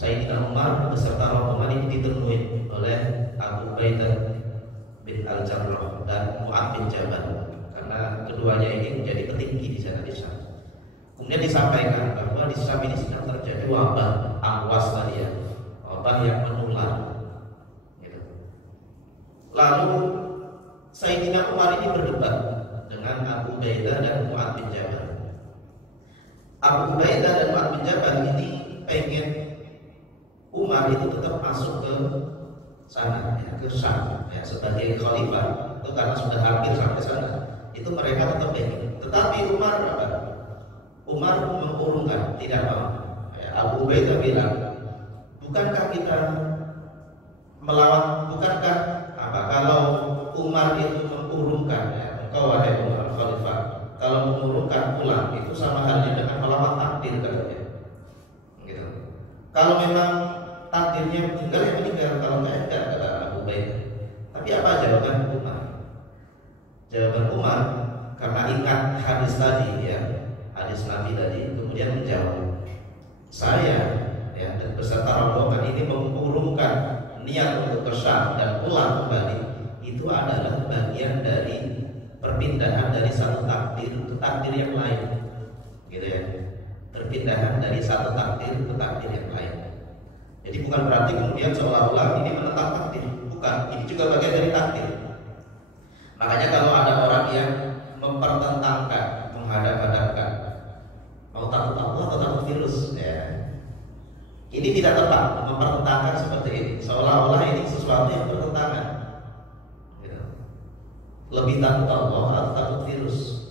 Sayyidina Umar beserta rombongan ini ditemui oleh Abu Ubaidah bin Al-Jarrah dan Mu'adz bin Jabal, karena keduanya ini menjadi petinggi di sana di Syam. Kemudian disampaikan bahwa di Syam ini sedang terjadi wabah amwas tadi ya, wabah yang menular. Lalu Sayyidina Umar ini berdebat dengan Abu Ubaidah dan Mu'adz bin Jabal. Abu Ubaidah dan Mu'adz bin Jabal ini pengen Umar itu tetap masuk ke sana, ya, ke Syam, ya, sebagai khalifah. Itu karena sudah hampir sampai sana. Itu mereka tetap pengen. Tetapi Umar apa? Umar mengurungkan, tidak mau. Ya, Abu Ubaidah bilang, bukankah kita melawan? Bukankah kalau Umar itu mengurungkan, ya, engkau wahai Umar Khalifah, kalau mengurungkan pulang itu sama halnya dengan melawan takdir katanya. Gitu. Kalau memang takdirnya meninggal ya meninggal, kalau enggak kata Abu Ubaidah. Tapi apa jawaban Umar? Jawaban Umar karena ingat hadis tadi ya, hadis Nabi tadi, kemudian menjawab, saya ya dan beserta rombongan ini mengurungkan niat untuk ke Syam dan pulang kembali, itu adalah bagian dari perpindahan dari satu takdir ke takdir yang lain, gitu ya. Perpindahan dari satu takdir ke takdir yang lain. Jadi bukan berarti kemudian seolah-olah ini menentang takdir, bukan. Ini juga bagian dari takdir. Makanya kalau ada orang yang mempertentangkan, menghadap-hadapkan, mau takut Allah atau takut virus, ya, ini tidak tepat mempertentangkan seperti ini. Seolah-olah ini sesuatu yang bertentangan. Lebih takut Allah atau takut virus,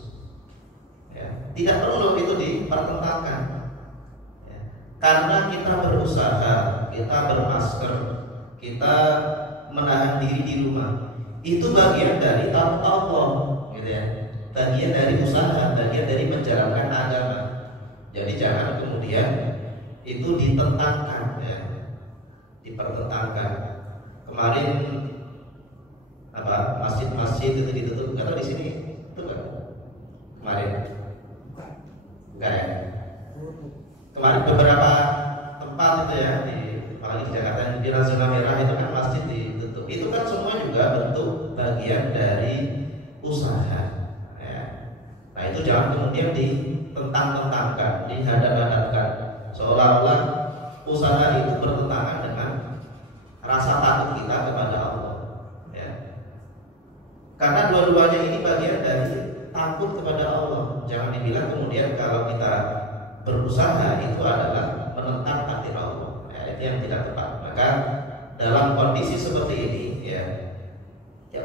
ya. Tidak perlu itu dipertentangkan, ya. Karena kita berusaha, kita bermasker, kita menahan diri di rumah, itu bagian dari takut Allah, gitu ya. Bagian dari usaha, bagian dari menjalankan agama. Jadi jangan kemudian itu ditentangkan, ya. Dipertentangkan. Kemarin apa masjid-masjid itu ditutup, atau di sini itu kan kemarin enggak ya, kemarin beberapa tempat itu ya di, apalagi di Jakarta di zona merah itu kan masjid ditutup, itu kan semua juga bentuk bagian dari usaha, ya. Nah itu jangan kemudian ditentang-tentangkan, dihadap-hadapkan seolah-olah usaha itu bertentangan dengan rasa takut kita kepada Allah. Karena dua-duanya ini bagian dari takut kepada Allah. Jangan dibilang kemudian kalau kita berusaha itu adalah menentang takdir Allah, ya, itu yang tidak tepat. Maka dalam kondisi seperti ini, ya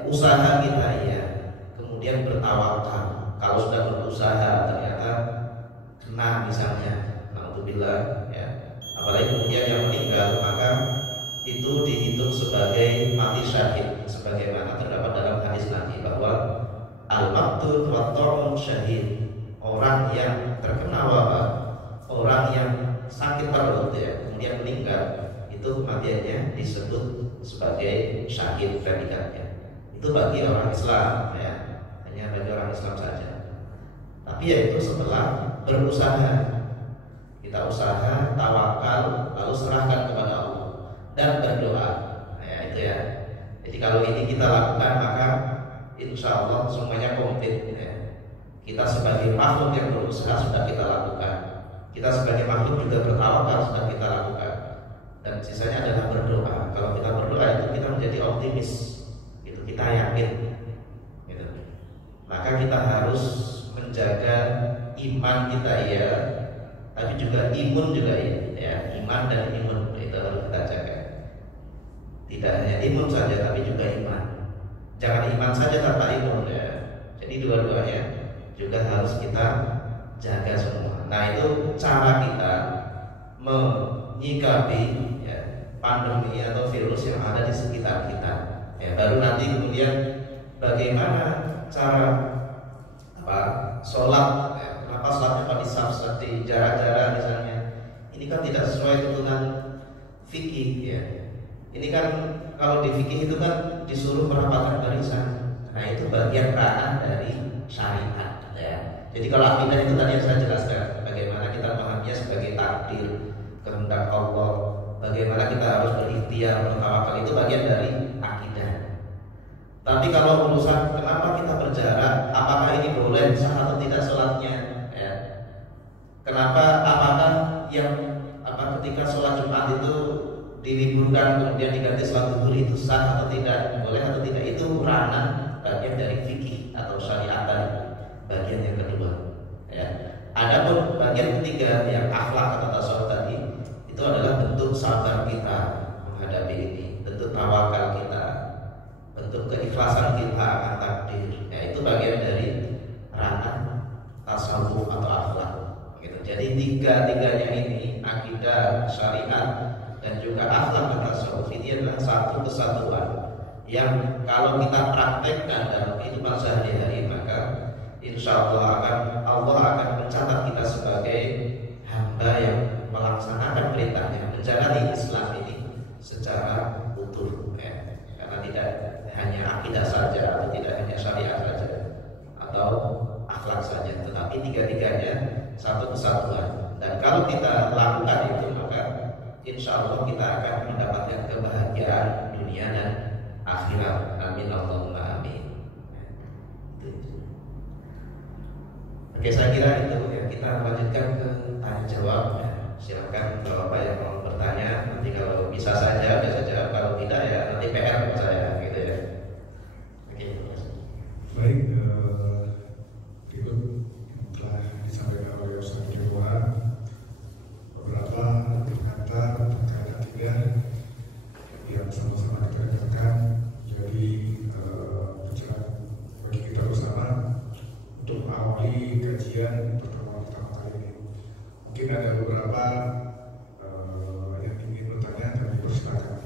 usaha kita ya, kemudian bertawakal. Kalau sudah berusaha ternyata kena misalnya, alhamdulillah, ya. Apalagi kemudian yang meninggal, maka itu dihitung sebagai mati syahid, sebagaimana terdapat dalam hadis Nabi bahwa al-maqtul wa ta'un syahid, orang yang terkena wabah, orang yang sakit perut ya, kemudian meninggal, itu kematiannya disebut sebagai syahid predikatnya. Itu bagi orang Islam ya, hanya bagi orang Islam saja. Tapi ya itu setelah berusaha, kita usaha, tawakal, lalu serahkan kepada Allah dan berdoa, ya itu ya. Jadi kalau ini kita lakukan maka insya Allah semuanya komplit, ya. Kita sebagai makhluk yang berusaha sudah kita lakukan, kita sebagai makhluk juga bertawakal sudah kita lakukan, dan sisanya adalah berdoa. Kalau kita berdoa itu kita menjadi optimis, itu kita yakin, gitu. Maka kita harus menjaga iman kita ya, tapi juga imun juga ya, iman dan imun itu harus kita jaga. Tidak hanya imun saja tapi juga iman. Jangan iman saja tanpa imun ya. Jadi dua-duanya juga harus kita jaga semua. Nah itu cara kita menyikapi ya, pandemi atau virus yang ada di sekitar kita. Ya, baru nanti kemudian bagaimana cara sholat, ya, kenapa sholatnya pada saf-saf di jarak-jarak misalnya. Ini kan tidak sesuai tuntunan fikih ya. Ini kan kalau di fikih itu kan disuruh merapatkan barisan. Nah itu bagian ranah dari syariat ya. Jadi kalau akidah itu tadi yang saya jelaskan, bagaimana kita memahaminya sebagai takdir, kehendak Allah, bagaimana kita harus berikhtiar, bertawakal, itu bagian dari akidah. Tapi kalau urusan kenapa kita berjarak, apakah ini boleh sah atau tidak sholatnya ya. Kenapa, apakah yang ketika sholat Jumat itu diliburkan kemudian diganti sholat zuhur itu sah atau tidak, boleh atau tidak, itu ranah bagian dari fikih atau syariat tadi, bagian yang kedua ya. Adapun bagian ketiga yang akhlak atau tasawuf tadi, itu adalah bentuk sabar kita menghadapi ini, bentuk tawakal kita, bentuk keikhlasan kita akan takdir ya. Itu bagian dari ranah tasawuf atau akhlak gitu. Jadi tiga-tiganya ini, akidah, syariat dan juga akhlak dan tasawuf, ini adalah satu kesatuan yang kalau kita praktekkan dalam kehidupan sehari-hari, maka insya Allah akan mencatat kita sebagai hamba yang melaksanakan perintahnya, menjalani Islam ini secara utuh, ya. Karena tidak hanya akidah saja, atau tidak hanya syariat saja, atau akhlak saja, tetapi tiga-tiganya satu kesatuan. Dan kalau kita lakukan itu, maka insya Allah kita akan mendapatkan kebahagiaan dunia dan akhirat. Amin Allahumma amin. Oke, saya kira itu ya. Kita lanjutkan ke tanya jawab ya. Silakan kalau Bapak yang mau bertanya, nanti kalau bisa saja bisa jawab, kalau tidak ya nanti PR buat saya gitu ya. Oke. Baik, berikut telah disampaikan oleh Ustaz Ketua beberapa pengantar terkait akidah yang sama-sama kita dengarkan jadi pelajaran bagi kita bersama untuk mengawali kajian pertemuan pertama kali ini. Mungkin ada beberapa yang ingin bertanya, kami persilakan.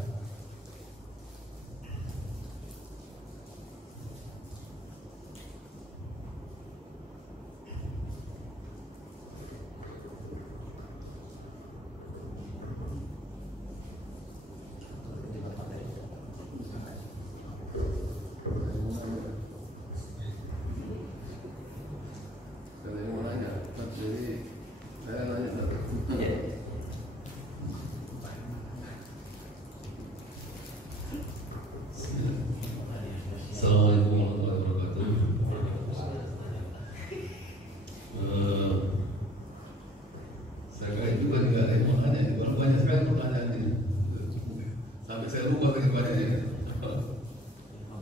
Assalamualaikum warahmatullahi wabarakatuh. Saya kira juga tidak ada yang mau nanya, kalau banyak sekali pertanyaan ini, sampai saya lupa lagi banyaknya.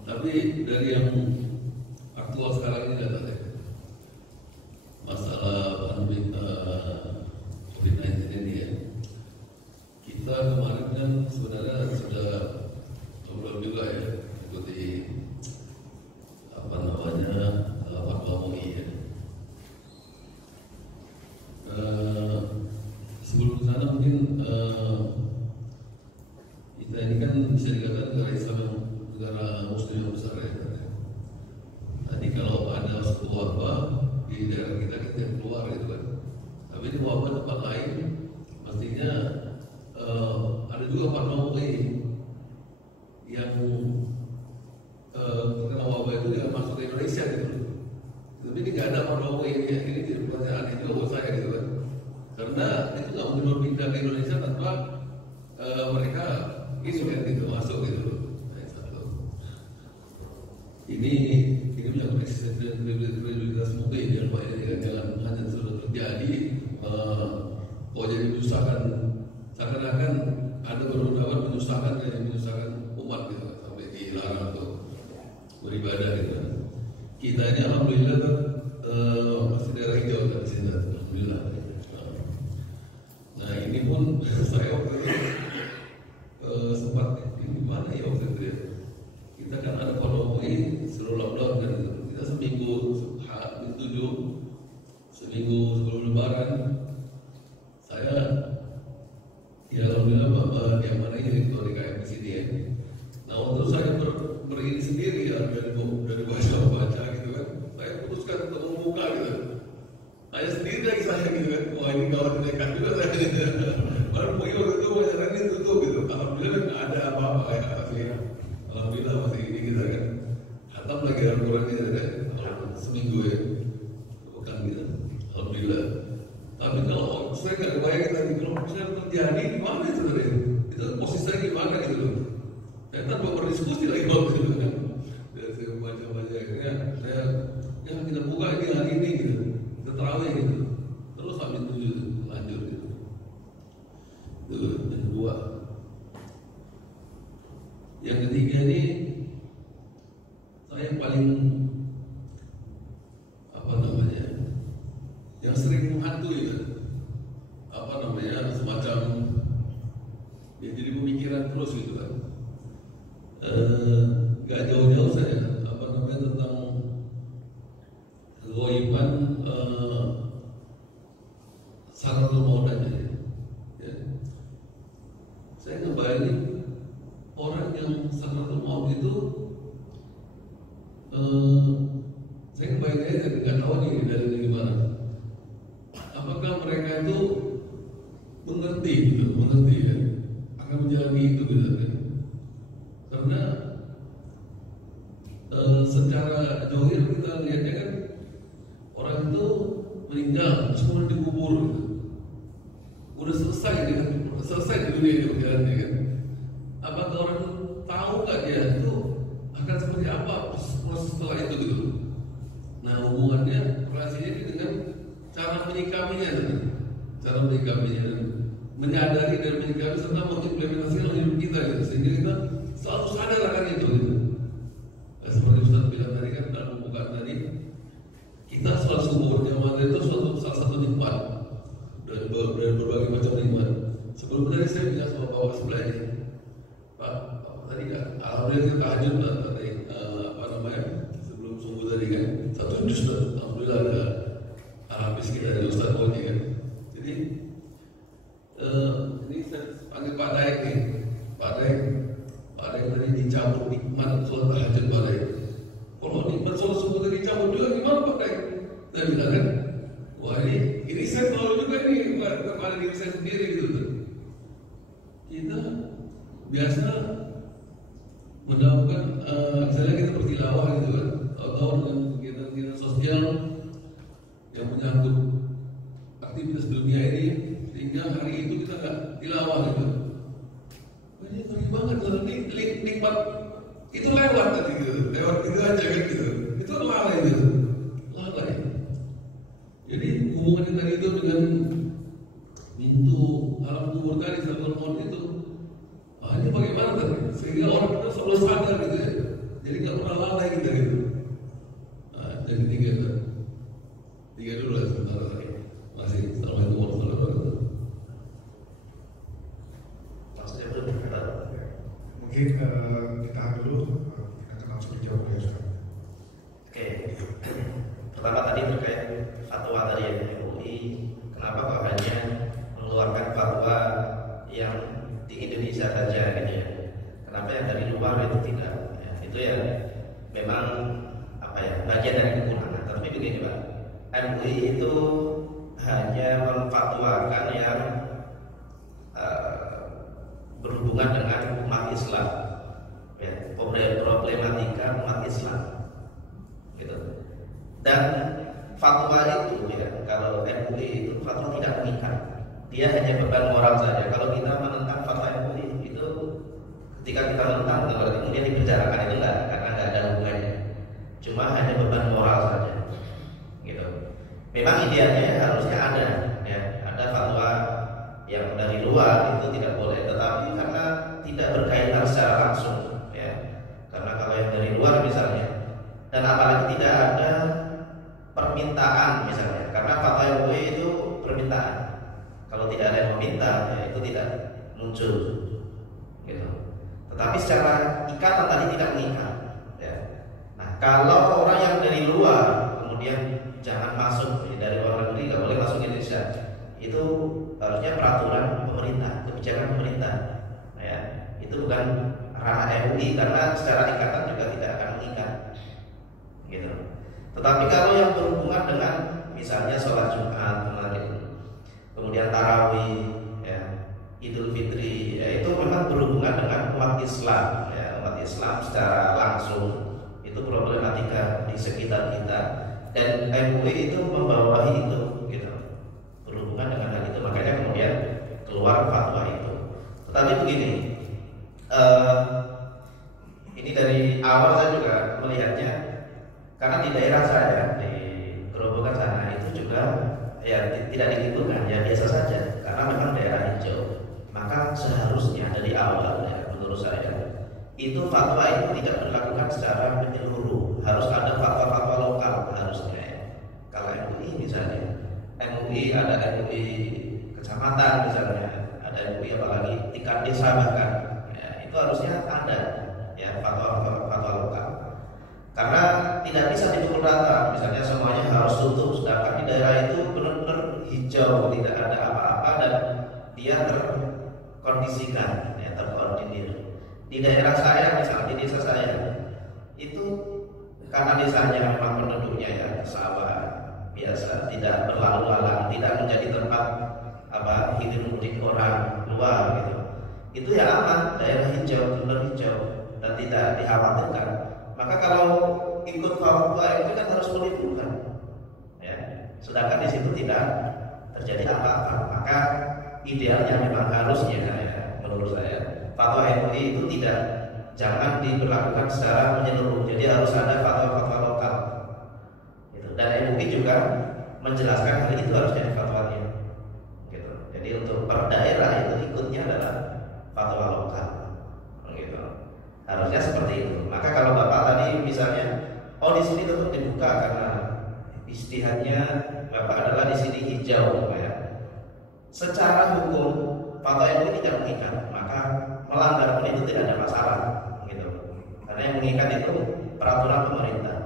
Tapi dari yang aktual sekarang ini datanya masalah pandemi COVID-19 ini ya. Kita kemarin kan sebenarnya sudah ngobrol juga ya, ikuti apa namanya fatwa MUI ya. Sebelum sana mungkin kita ini kan bisa dikatakan negara Islam yang negara Muslim yang besar ya. Tadi kalau ada satu wabah di daerah kita yang keluar gitu kan. Tapi di wabah tempat lain pastinya ada juga fatwa MUI yang terkena wabah itu dia masuk ke Indonesia gitu. Tapi ini nggak ada fatwa MUI ini pertanyaan aneh juga buat saya gitu kan. Karena itu nggak mungkin berpindah ke Indonesia tanpa mereka ini kan gitu masuk gitu. Ini menyangkut eksistensi kredibilitas MUI ya Pak ya, jangan hanya sudah terjadi jadi menyusahkan, seakan-akan ada berpendapat menyusahkan umat gitu sampai dilarang untuk beribadah gitu. Kita ini alhamdulillah masih daerah hijau di sini, alhamdulillah. Nah ini pun saya waktu itu sempat di mana ya waktu itu ya. Kita kan ada kalau MUI suruh lockdown kan gitu. Kita seminggu sebelum Lebaran saya ya alhamdulillah yang mana ini kalau di KM di sini ya. Nah waktu saya berini sendiri ya dari baca gitu kan. Saya putuskan untuk membuka gitu. Hanya sendiri lagi saya gitu kan. Wah ini kalau dekat juga saya. Baru MUI waktu itu masyarakat ini tutup gitu. Alhamdulillah nggak ada apa-apa ya. Alhamdulillah masih ini kita kan khatam lagi Al-Quran ini kan seminggu ya bukan gitu. Alhamdulillah. Tapi kalau saya nggak kebayang lagi kalau misalnya terjadi gimana itu tadi? Itu posisi saya gimana gitu loh? Saya tanpa berdiskusi lagi waktu itu kan. Dan saya baca akhirnya saya ya kita buka ini hari ini gitu, kita terawih gitu, terus sambil itu lanjut gitu. Itu yang kedua. Yang ketiga ini saya paling apa namanya yang sering menghantui ya, apa namanya semacam ya jadi pemikiran terus gitu kan. Gak jauh-jauh saya apa namanya tentang keghaiban Sakaratul Maut aja ya. Saya ngebayangin orang yang Sakaratul Maut itu mengerti gitu, mengerti ya, akan menjalani itu gitu kan. Karena secara zahir kita lihatnya kan orang itu meninggal terus kemudian dikubur gitu. Udah selesai dengan selesai di dunia itu jalannya kan. Apakah orang itu tahu nggak dia itu akan seperti apa proses setelah itu gitu? Nah hubungannya relasinya ini dengan cara menyikapinya gitu. Cara menyikapinya dan menyadari dan menyikapi serta mengimplementasikan dalam hidup kita gitu. Sehingga kita selalu sadar akan itu gitu. Nah, seperti Ustaz bilang tadi kan dalam pembukaan tadi, kita selalu subur zaman itu salah satu nikmat dari berbagai macam nikmat. Sebelum tadi saya bilang sama Bapak sebelah ini, Pak, tadi kan alhamdulillah kita tahajud tadi apa namanya sebelum subuh tadi kan 1 juz alhamdulillah ada habis kita dari Ustaz Boni kan. Jadi ini saya panggil Pak Daeng nih, Pak Daeng tadi dicabut nikmat sholat tahajud Pak Daeng. Kalau nikmat sholat subuh tadi dicabut juga gimana Pak Daeng? Saya bilang kan, wah ini saya selalu juga nih kepada diri saya sendiri gitu. Kita biasa mendapatkan misalnya kita bertilawah gitu kan, atau dengan kegiatan-kegiatan sosial yang menyangkut aktivitas dunia ini, sehingga hari itu kita nggak tilawah gitu. Ini ngeri banget kalau nikmat itu lewat tadi gitu, lewat gitu aja gitu. Itu lalai gitu, lalai. Jadi hubungan tadi itu dengan pintu alam kubur tadi sama maut itu, ini bagaimana tadi? Sehingga orang itu selalu sadar gitu ya. Jadi nggak pernah lalai kita gitu. Jadi tiga dulu lah sebentar lagi. Masih Assalamualaikum warahmatullahi wabarakatuh. Maksudnya benar. Mungkin ditahan dulu, kita akan langsung dijawab oleh Ustaz. Oke. Pertama tadi terkait fatwa tadi ya MUI, kenapa kok hanya mengeluarkan fatwa yang di Indonesia saja gitu ya? Kenapa yang dari luar itu tidak? Ya, itu ya memang apa ya bagian dari kekurangan. Tapi begini Pak, MUI itu hanya memfatwakan yang berhubungan dengan umat Islam, ya, problematika umat Islam, gitu. Dan fatwa itu ya, kalau MUI itu fatwa tidak mengikat, dia hanya beban moral saja. Kalau kita menentang fatwa MUI itu, ketika kita menentang berarti kemudian dipenjarakan, itu enggak, karena enggak ada hubungannya. Cuma hanya beban moral saja, gitu. Memang idealnya harusnya ada, ya, ada fatwa yang dari luar itu tidak boleh, tetapi karena tidak berkaitan secara langsung, ya. Karena kalau yang dari luar misalnya, dan apalagi tidak ada permintaan misalnya, karena fatwa MUI itu permintaan. Kalau tidak ada yang meminta, ya itu tidak muncul, gitu. Tetapi secara ikatan tadi tidak mengikat, ya. Nah, kalau orang yang dari luar kemudian jangan masuk, dari luar negeri nggak boleh masuk Indonesia, itu harusnya peraturan pemerintah, kebijakan pemerintah, ya. Itu bukan ranah MUI karena secara ikatan juga tidak akan mengikat, gitu. Tetapi kalau yang berhubungan dengan misalnya sholat Jumat kemarin, kemudian tarawih, ya, Idul Fitri, ya, itu memang berhubungan dengan umat Islam, ya, umat Islam secara langsung. Itu problematika di sekitar kita, dan MUI itu membawahi itu, gitu, berhubungan dengan hal itu. Makanya kemudian keluar fatwa itu. Tetapi begini, ini dari awal saya juga melihatnya, karena di daerah saya, di Gerobokan sana itu juga ya tidak dihitung ya biasa saja, karena memang daerah hijau. Maka seharusnya dari awal, ya, menurut saya itu fatwa itu tidak dilakukan secara menyeluruh, harus ada fatwa-fatwa lokal harusnya, ya. Kalau MUI misalnya, MUI ada MUI kecamatan misalnya, ada MUI apalagi tingkat desa bahkan, ya, itu harusnya ada, ya, fatwa lokal. Karena tidak bisa dipukul rata, misalnya semuanya harus tutup, sedangkan di daerah itu benar-benar hijau, tidak ada apa-apa, dan dia terkondisikan, ya, terkoordinir. Di daerah saya, misalnya di desa saya, itu karena desanya memang penduduknya ya sawah biasa, tidak berlalu lalang, tidak menjadi tempat hilir mudik orang luar gitu, itu ya aman, daerah hijau, benar hijau dan tidak dikhawatirkan. Maka kalau ikut fatwa itu kan harus meliburkan, ya. Sedangkan di situ tidak terjadi apa-apa. Maka idealnya memang harusnya, ya, menurut saya fatwa MUI itu jangan diberlakukan secara menyeluruh. Jadi harus ada fatwa-fatwa lokal. Gitu. Dan MUI juga menjelaskan hal itu harus jadi fatwanya. Gitu. Jadi untuk per daerah itu ikutnya adalah fatwa lokal. Gitu. Harusnya seperti itu. Maka kalau Bapak tadi misalnya, di sini tetap dibuka karena ijtihadnya Bapak adalah di sini hijau, ya. Secara hukum fatwa MUI tidak mengikat, maka melanggar pun itu tidak ada masalah, gitu. Karena yang mengikat itu peraturan pemerintah.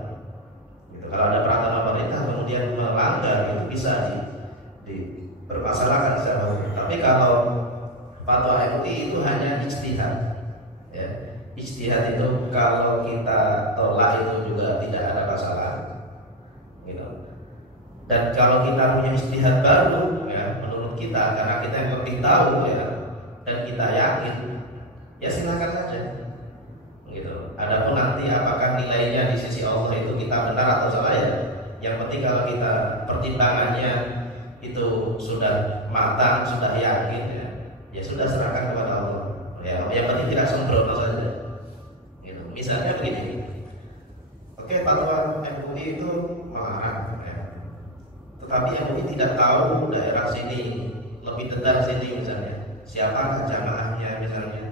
Gitu. Kalau ada peraturan pemerintah kemudian melanggar, itu bisa dipermasalahkan secara hukum. Tapi kalau fatwa MUI itu hanya ijtihad, ya. Ijtihad itu kalau kita tolak itu juga tidak ada masalah, gitu. Dan kalau kita punya ijtihad baru, ya, menurut kita, karena kita yang lebih tahu, ya, dan kita yakin, ya silakan saja, gitu. Adapun nanti apakah nilainya di sisi Allah itu kita benar atau salah, ya, yang penting kalau kita pertimbangannya itu sudah matang, sudah yakin, ya sudah serahkan kepada Allah. Ya, yang penting tidak sembrono saja. Gitu. Misalnya begini, oke, fatwa MUI itu melarang, ya. Tetapi MUI tidak tahu daerah sini, lebih detail sini misalnya, siapakah jamaahnya misalnya,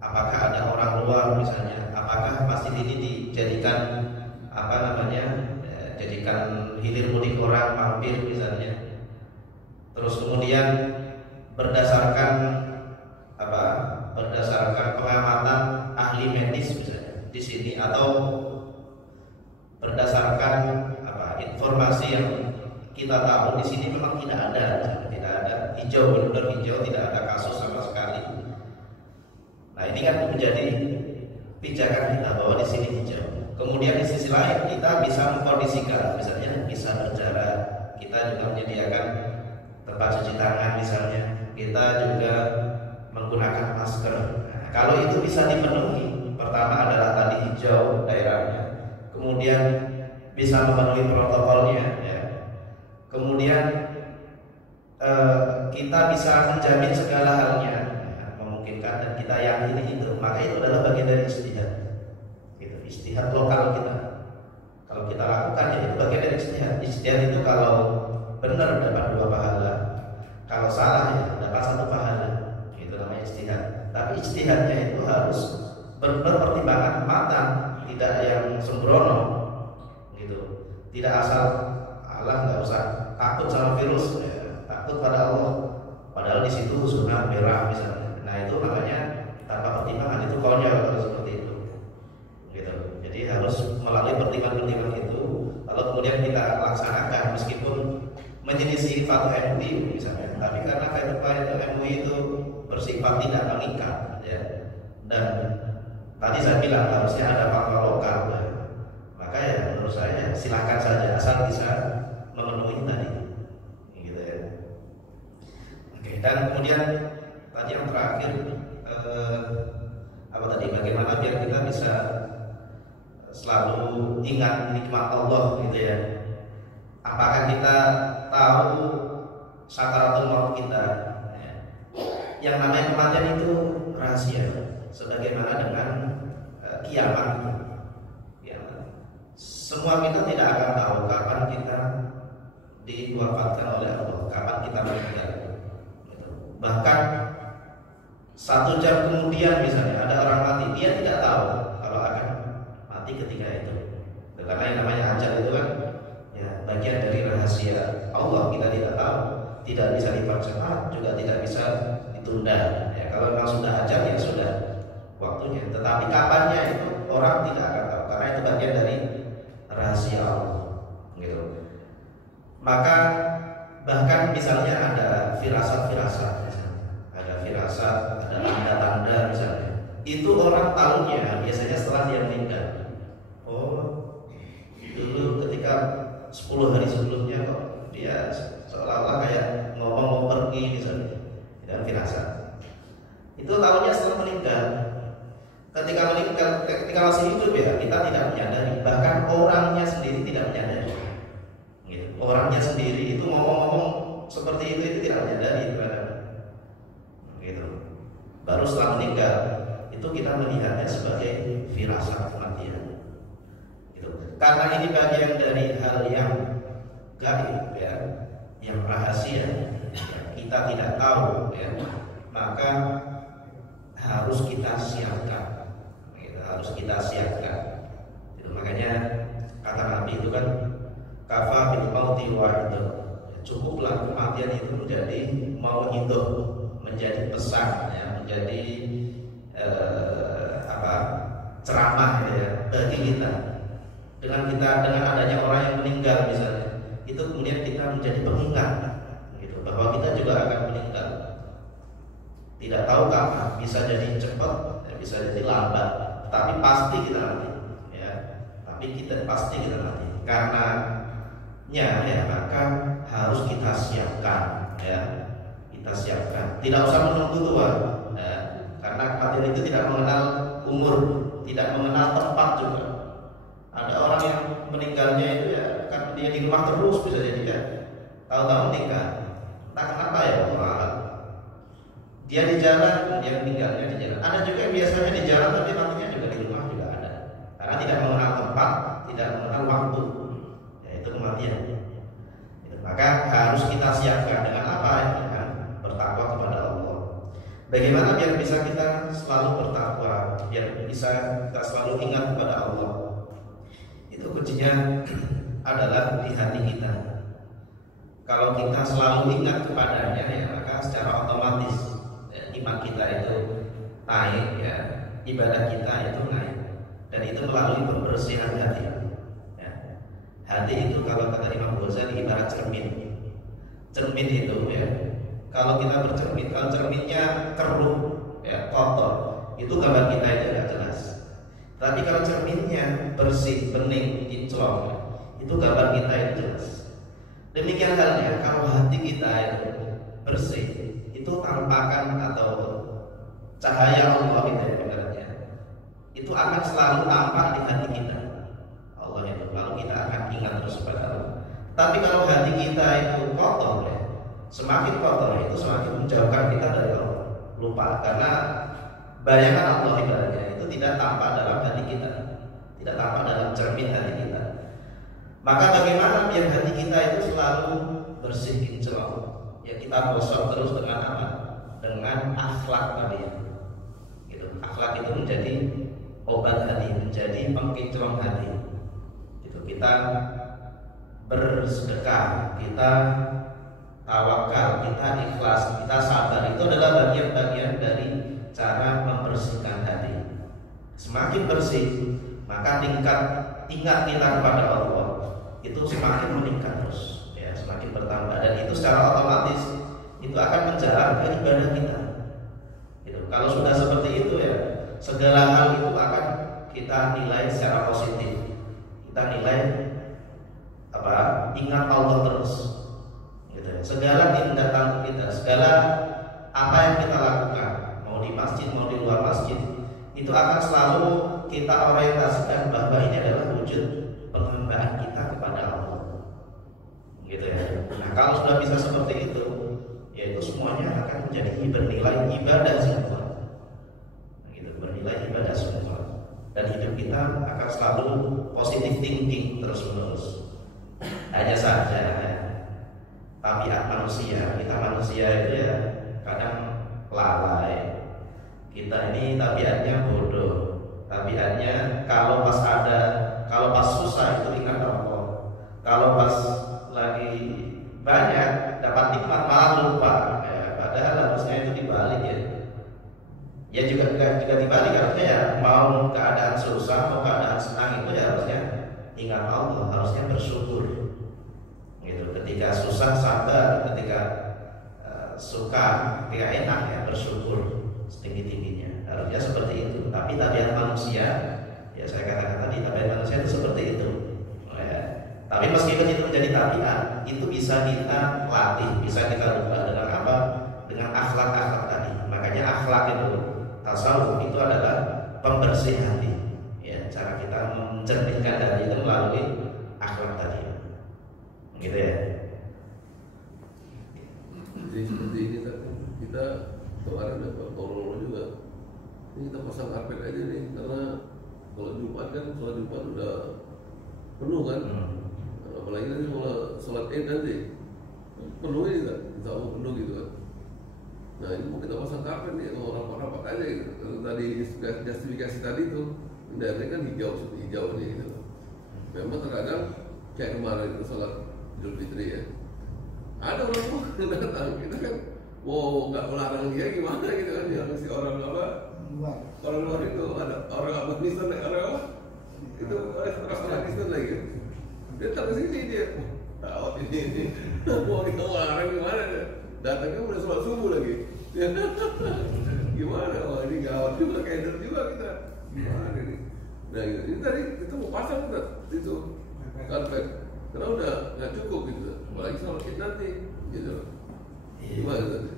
apakah ada orang luar misalnya, apakah masjid ini dijadikan jadikan hilir mudik orang mampir misalnya. Terus kemudian berdasarkan pengamatan ahli medis misalnya di sini, atau berdasarkan informasi yang kita tahu di sini memang tidak ada hijau, benar hijau, tidak ada kasus sama sekali. Nah, ini kan menjadi pijakan kita bahwa di sini hijau. Kemudian di sisi lain kita bisa mengkondisikan, misalnya bisa berjarak, kita juga menyediakan tempat cuci tangan misalnya, kita juga menggunakan masker. Nah, kalau itu bisa dipenuhi, pertama adalah tadi hijau daerahnya, kemudian bisa memenuhi protokolnya, ya. Kemudian kita bisa menjamin segala halnya, ya, memungkinkan, dan kita yakini itu, maka itu adalah bagian dari ijtihad. Gitu, ijtihad lokal kita. Kalau kita lakukan, ya itu bagian dari ijtihad. Ijtihad itu kalau benar dapat 2 pahala, kalau salah ya dapat 1 pahala. Itu namanya ijtihad. Tapi ijtihadnya itu harus benar pertimbangan matang, tidak yang sembrono, gitu. Tidak asal nggak usah takut sama virus, ya, takut pada Allah, padahal di situ zona merah misalnya. Nah, itu namanya tanpa pertimbangan, itu konyol kalau seperti itu, gitu. Jadi harus melalui pertimbangan-pertimbangan itu, lalu kemudian kita laksanakan meskipun menyelisih fatwa MUI misalnya. Tapi karena fatwa MUI itu bersifat tidak mengikat, ya, dan tadi saya bilang harusnya ada fatwa lokal, ya. Maka ya menurut saya silakan saja asal bisa memenuhi tadi, gitu, ya. Oke, dan kemudian tadi yang terakhir bagaimana biar kita bisa selalu ingat nikmat Allah, gitu ya. Apakah kita tahu sakaratul maut kita, ya. Yang namanya kematian itu rahasia, sebagaimana dengan kiamat. Semua kita tidak akan tahu kapan kita diwafatkan oleh Allah, kapan kita meninggal. Bahkan 1 jam kemudian misalnya ada orang mati, dia tidak tahu kalau akan mati ketika itu. Karena yang namanya ajal itu kan, ya, bagian dari rahasia Allah, kita tidak tahu, tidak bisa dipercepat, juga tidak bisa ditunda. Ya, kalau memang sudah ajal ya sudah waktunya. Tetapi kapannya itu orang tidak akan tahu, karena itu bagian dari rahasia Allah, gitu. Maka bahkan misalnya ada firasat-firasat, ada firasat, ada tanda-tanda misalnya, itu orang tahunya biasanya setelah dia meninggal. Oh, dulu ketika 10 hari sebelumnya kok dia seolah-olah kayak ngomong mau pergi misalnya, ketika masih hidup ya kita tidak menyadari, bahkan orangnya sendiri tidak menyadari. Gitu. Orangnya sendiri itu ngomong-ngomong seperti itu tidak menyadari gitu. Baru setelah meninggal itu kita melihatnya sebagai firasat kematian. Gitu. Karena ini bagian dari hal yang gaib ya, yang rahasia, ya, kita tidak tahu ya, maka harus kita siapkan. Gitu, harus kita siapkan. Gitu. Makanya kata Nabi itu kan kafa bil mauti wa'idah. Cukuplah kematian itu menjadi mau'idah, menjadi pesan ya, menjadi ceramah ya, bagi kita. Dengan adanya orang yang meninggal misalnya, itu kemudian kita menjadi pengingat gitu, bahwa kita juga akan meninggal. Tidak tahu kapan, bisa jadi cepat, ya, bisa jadi lambat, tapi pasti kita mati ya. Tapi kita pasti kita mati. Karenanya ya, maka harus kita siapkan ya. Kita siapkan. Tidak usah menunggu tua ya. Karena kematian itu tidak mengenal umur, tidak mengenal tempat juga. Ada orang yang meninggalnya itu ya kan dia di rumah terus bisa jadi ya. Tahu-tahu meninggal. Entah kenapa ya, dia di jalan, dia meninggalnya di jalan. Ada juga yang biasanya di jalan tapi matinya juga di rumah juga ada. Karena tidak mengenal tempat, tidak mengenal waktu. Ya itu kematian. Maka harus kita siapkan dengan apa? Dengan bertakwa kepada Allah. Bagaimana biar bisa kita selalu bertakwa, biar bisa kita selalu ingat kepada Allah? Itu kuncinya adalah di hati kita. Kalau kita selalu ingat kepadanya ya, maka secara otomatis ya, iman kita itu naik ya, ibadah kita itu naik, dan itu melalui pembersihan hati ya. Hati itu kalau kata Imam Ghazali ibarat cermin. Cermin itu ya, kalau kita bercermin, kalau cerminnya keruh ya, kotor, itu gambar kita itu tidak jelas. Tapi kalau cerminnya bersih, bening, kinclong, itu gambar kita itu jelas. Demikian halnya kalau hati kita itu bersih, itu tampakan atau cahaya Allah itu ibaratnya, itu akan selalu tampak di hati kita. Allah itu lalu kita akan ingat terus kepada Allah. Tapi kalau hati kita itu kotor ya, semakin kotor itu semakin menjauhkan kita dari Allah. Lupa karena bayangan Allah ibaratnya itu tidak tampak dalam hati kita, tidak tampak dalam cermin hati kita. Maka bagaimana biar hati kita itu selalu bersih kinclong? Ya kita gosok terus dengan apa? Dengan akhlak kalian. Gitu. Akhlak itu menjadi obat hati, menjadi pengkinclong hati. Gitu. Kita bersedekah, kita tawakal, kita ikhlas, kita sabar. Itu adalah bagian-bagian dari cara membersihkan hati. Semakin bersih, maka tingkat ingat kita kepada Allah itu semakin meningkat terus, ya, semakin bertambah, dan itu secara otomatis itu akan menjalankan ibadah kita. Gitu. Kalau sudah seperti itu ya, segala hal itu akan kita nilai secara positif. Kita nilai apa? Ingat Allah terus. Gitu. Segala tindakan kita, segala apa yang kita lakukan, mau di masjid, mau di luar masjid, itu akan selalu kita orientasikan bahwa ini adalah wujud penghambaan kita kepada Allah, gitu ya. Nah kalau sudah bisa seperti itu, yaitu semuanya akan menjadi bernilai ibadah semua, gitu, bernilai ibadah semua, dan hidup kita akan selalu positive thinking terus menerus. Hanya saja ya, tabiat manusia, kita manusia itu ya kadang lalai. Kita ini tabiatnya bodoh. Tabiatnya kalau pas susah itu ingat Allah. Kalau pas lagi banyak dapat nikmat malah lupa. Ya, padahal harusnya itu dibalik ya. Ya juga dibalik, artinya ya mau keadaan susah, mau keadaan senang itu ya harusnya ingat Allah, harusnya bersyukur. Gitu. Ketika susah sabar, ketika suka, ketika enak ya bersyukur setinggi-tingginya. Harusnya seperti itu. Tapi tabiat manusia, ya saya katakan tadi, tabiat manusia itu seperti itu. Ya. Tapi meskipun itu menjadi tabiat, itu bisa kita latih, bisa kita rubah dengan apa? Dengan akhlak-akhlak tadi. Makanya akhlak itu, tasawuf itu adalah pembersih hati. Ya. cara kita mencerminkan dari itu melalui akhlak tadi, gitu ya. Jadi seperti ini kita kemarin dapat tolong juga. Ini kita pasang karpet aja nih, karena kalau Jumat kan sholat Jumat udah penuh kan. Apalagi nanti kalau sholat Id nanti penuh ini kan, insya Allah penuh gitu kan. Nah ini mau kita pasang karpet nih, atau rapat-rapat aja gitu. Kalau tadi justifikasi tadi tuh, daerahnya kan hijau nih gitu. Memang terkadang kayak kemarin itu sholat Idul Fitri ya, ada orang tuh datang, kita kan mau nggak melarang dia gimana gitu kan, yang si orang apa, orang luar itu ada orang Afghanistan, orang apa, itu orang Afghanistan lagi, dia datang ke sini dia, tahu ini, mau kita melarang gimana, datangnya udah sholat subuh lagi, gimana, wah ini gawat juga, keder juga kita, gimana ini, nah ini tadi kita mau pasang itu karpet, karena udah nggak cukup gitu, apalagi sholat Id nanti, gitu, gimana tadi?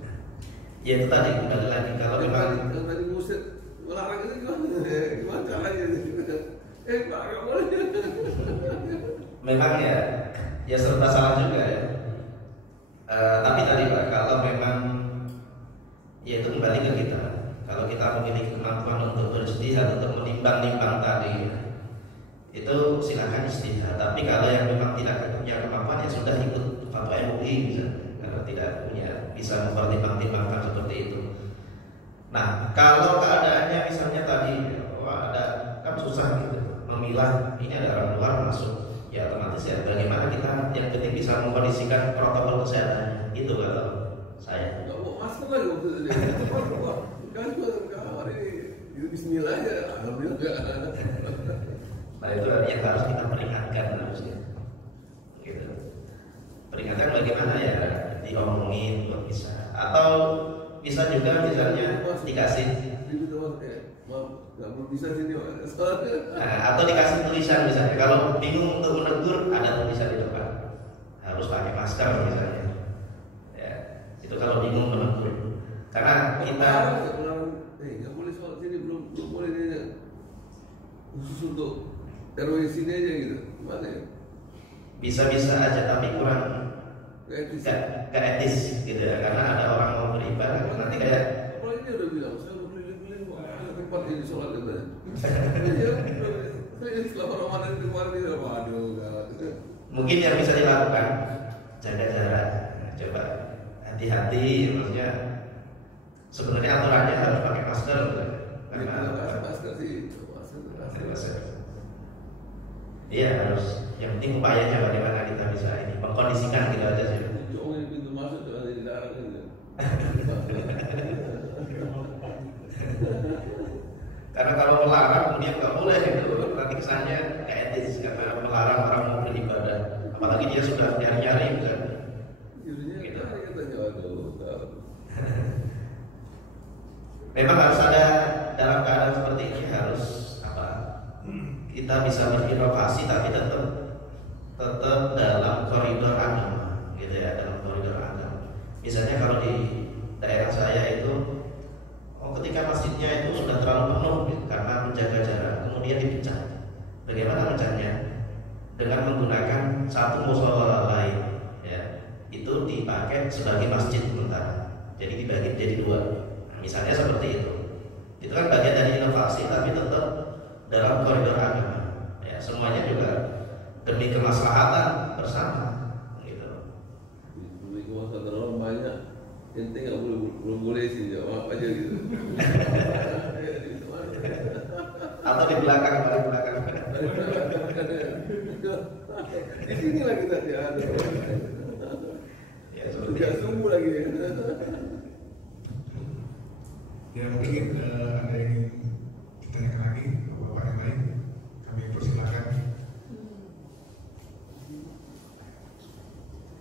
Ya itu tadi kembali lagi kalau memang tadi buset melarang itu gimana caranya? Pak nggak boleh. memang ya serba salah juga ya. Tapi tadi Pak, kalau memang ya itu kembali ke kita. Kalau kita memiliki kemampuan untuk beristihad, untuk menimbang-nimbang tadi, itu silakan istihad. Tapi kalau yang memang tidak punya kemampuan ya sudah ikut fatwa MUI misalnya. Kalau tidak punya bisa mempertimbang-timbangkan seperti itu. Nah, kalau keadaannya misalnya tadi, ada kan susah gitu memilah ini ada orang luar masuk, ya otomatis ya bagaimana kita yang penting bisa mengkondisikan protokol kesehatan itu kalau saya. Nggak mau masker lagi waktu itu dia. Kan kamar ini Bismillah aja, alhamdulillah nggak ada. Nah itu yang harus kita peringatkan harusnya. Gitu. Peringatan bagaimana ya? Diomongin buat bisa, atau bisa juga misalnya dikasih atau dikasih tulisan misalnya, kalau bingung untuk menegur ada tulisan di depan harus pakai masker misalnya ya, itu kalau bingung menegur, karena kita nggak boleh soal sini, belum boleh ini khusus untuk RW sini aja gitu, gimana ya? Bisa-bisa aja tapi kurang gak etis gitu ya, karena ada orang mau beribadah nanti kayak apalagi dia udah bilang saya udah keliling-keliling tempat ini sholat gitu ya. Saya selama Ramadan itu kemarin dia waduh gak. Mungkin yang bisa dilakukan jaga jarak, coba hati-hati, maksudnya sebenarnya aturannya harus pakai masker karena masker sih masker. Iya harus, yang penting upayanya bagaimana kita bisa ini mengkondisikan gitu aja sih. Jangan di pintu masuk tuh ada di dalam gitu. Karena kalau melarang kemudian nggak boleh gitu, nanti kesannya nggak etis karena melarang orang mau beribadah, apalagi dia sudah nyari-nyari kan. Jadinya Gitu. katanya waduh. Memang harus ada dalam keadaan seperti ini harus kita bisa berinovasi tapi tetap dalam koridor agama gitu ya, dalam koridor agama. Misalnya kalau di daerah saya itu ketika masjidnya itu sudah terlalu penuh gitu, karena menjaga jarak, kemudian dipecah. Bagaimana pecahnya? Dengan menggunakan satu musola lain ya, itu dipakai sebagai masjid sementara, jadi dibagi jadi dua. Nah, misalnya seperti itu kan bagian dari inovasi tapi tetap dalam koridor agama ya, semuanya juga demi kemaslahatan bersama gitu. Demi kemaslahatan orang banyak, ente nggak belum boleh sih jawab aja gitu. Atau di belakang. Di sini lah kita ya. Ya seperti Tidak itu. sungguh lagi. Ya mungkin ada yang ingin ditanyakan lagi ke Bapak yang lain, kami persilakan.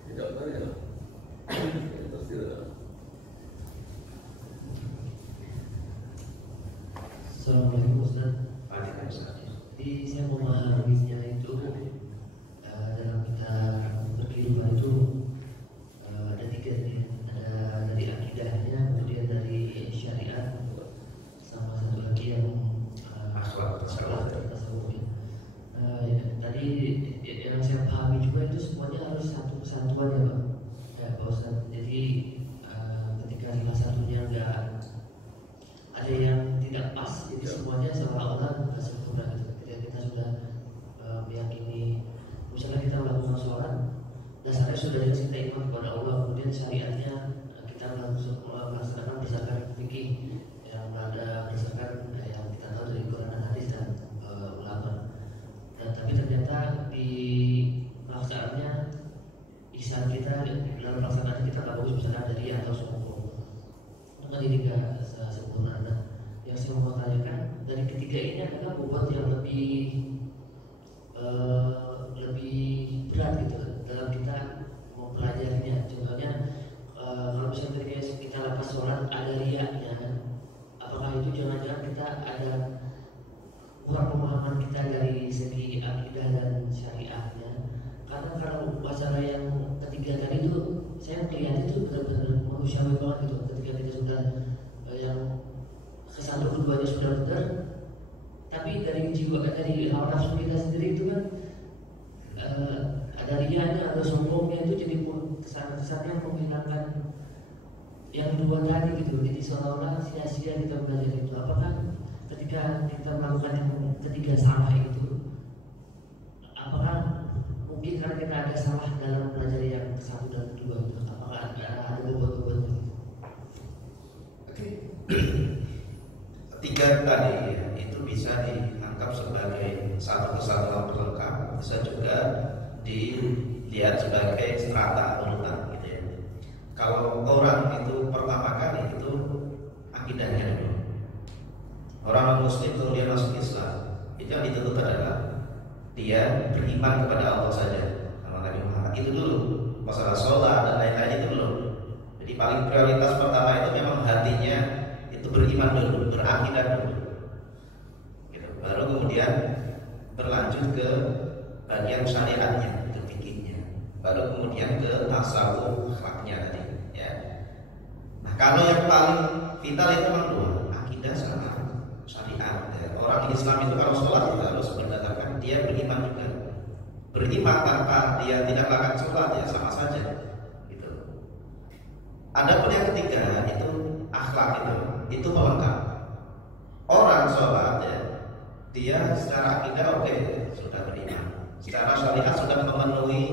Tidak tanya. Tersirat. Assalamualaikum Ustaz. Waalaikumsalam. Jadi saya memahaminya itu dalam kita berkehidupan itu ada tiga nih, ada dari akidahnya, kemudian dari syariat, sama satu lagi yang Akhlak tasawuf. tasawuf. sudah cinta iman kepada Allah, kemudian syariatnya kita melaksanakan berdasarkan fikih yang ada berdasarkan yang kita tahu dari Quran dan hadis dan ulama. Dan tapi ternyata di pelaksanaannya ihsan kita dalam pelaksanaannya kita tak bagus, misalnya dari atau sombong. Maka ini tidak sempurna. Nah, yang saya mau tanyakan dari ketiga ini adalah bobot yang lebih berat gitu dalam kita mempelajarinya. Contohnya kalau misalnya ketika kita lepas sholat ada riaknya, apakah itu jangan-jangan kita ada kurang pemahaman kita dari segi akidah dan syariahnya? Karena kalau masalah yang ketiga tadi itu saya melihat itu benar-benar manusiawi banget gitu. Ketika kita sudah yang kesatu keduanya sudah benar, tapi dari jiwa, dari hawa nafsu kita sendiri itu kan ada riaknya, ada sombongnya, itu jadi kesan-kesannya menghilangkan yang dua tadi gitu. Jadi seolah-olah sia-sia kita belajar itu. Apakah ketika kita melakukan yang ketiga salah itu, apakah mungkin karena kita ada salah dalam belajar yang satu dan kedua itu? Apakah ada bobot-bobotnya? Oke. Tiga tadi ya, itu bisa dianggap sebagai satu kesatuan pelengkap, bisa juga dilihat sebagai strata urutan gitu ya. Kalau orang itu pertama kali itu akidahnya dulu. Orang Muslim kalau dia masuk Islam, itu yang dituntut adalah dia beriman kepada Allah saja, sama Nabi Muhammad. Itu dulu. Masalah sholat dan lain-lain itu dulu. Jadi paling prioritas pertama itu memang hatinya itu beriman dulu, berakidah dulu. Gitu. Baru kemudian berlanjut ke bagian syariatnya, itu fikihnya. Baru kemudian ke tasawuf akhlaknya tadi. Ya. Nah, kalau yang paling vital itu memang dua, akidah sama syariat. Ya. Orang Islam itu kalau sholat itu harus berdasarkan dia beriman juga. Beriman tanpa dia tidak melakukan sholat ya sama saja. Gitu. Adapun yang ketiga itu akhlak itu melengkap. Orang sholat ya, dia secara akidah oke, sudah beriman. Secara syariat sudah memenuhi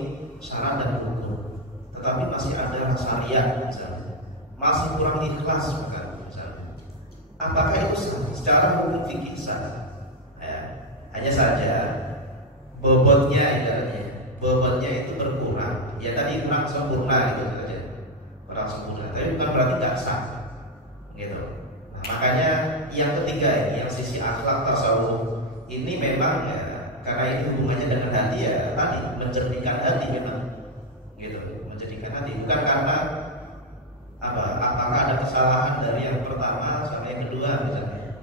syarat dan hukum, tetapi masih ada rasa riya misalnya, masih kurang ikhlas misalnya. Apakah itu secara hukum fikih sah? Ya, hanya saja bobotnya itu berkurang. Ya tadi kurang sempurna itu saja, kurang sempurna. Tapi bukan berarti tidak sah, gitu. Nah, makanya yang ketiga ini, yang sisi akhlak tasawuf ini memang ya, karena ini hubungannya dengan hati ya, tadi menjernihkan hati memang, gitu, menjernihkan hati. Bukan karena apakah ada kesalahan dari yang pertama sama yang kedua misalnya.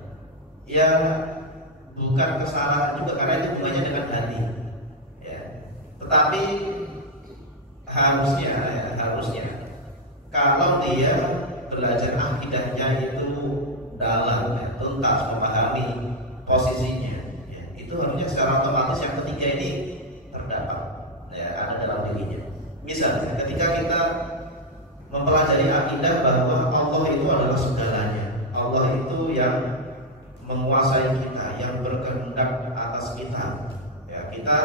Ya bukan kesalahan juga karena itu hubungannya dengan hati. Ya. Tetapi harusnya kalau dia belajar akidahnya itu dalam, ya, tuntas memahami posisinya, ya, itu harusnya secara otomatis yang ketiga ini terdapat, ya, ada dalam dirinya. Misalnya ketika kita mempelajari akidah bahwa Allah itu adalah segalanya, Allah itu yang menguasai kita, yang berkehendak atas kita, ya, kita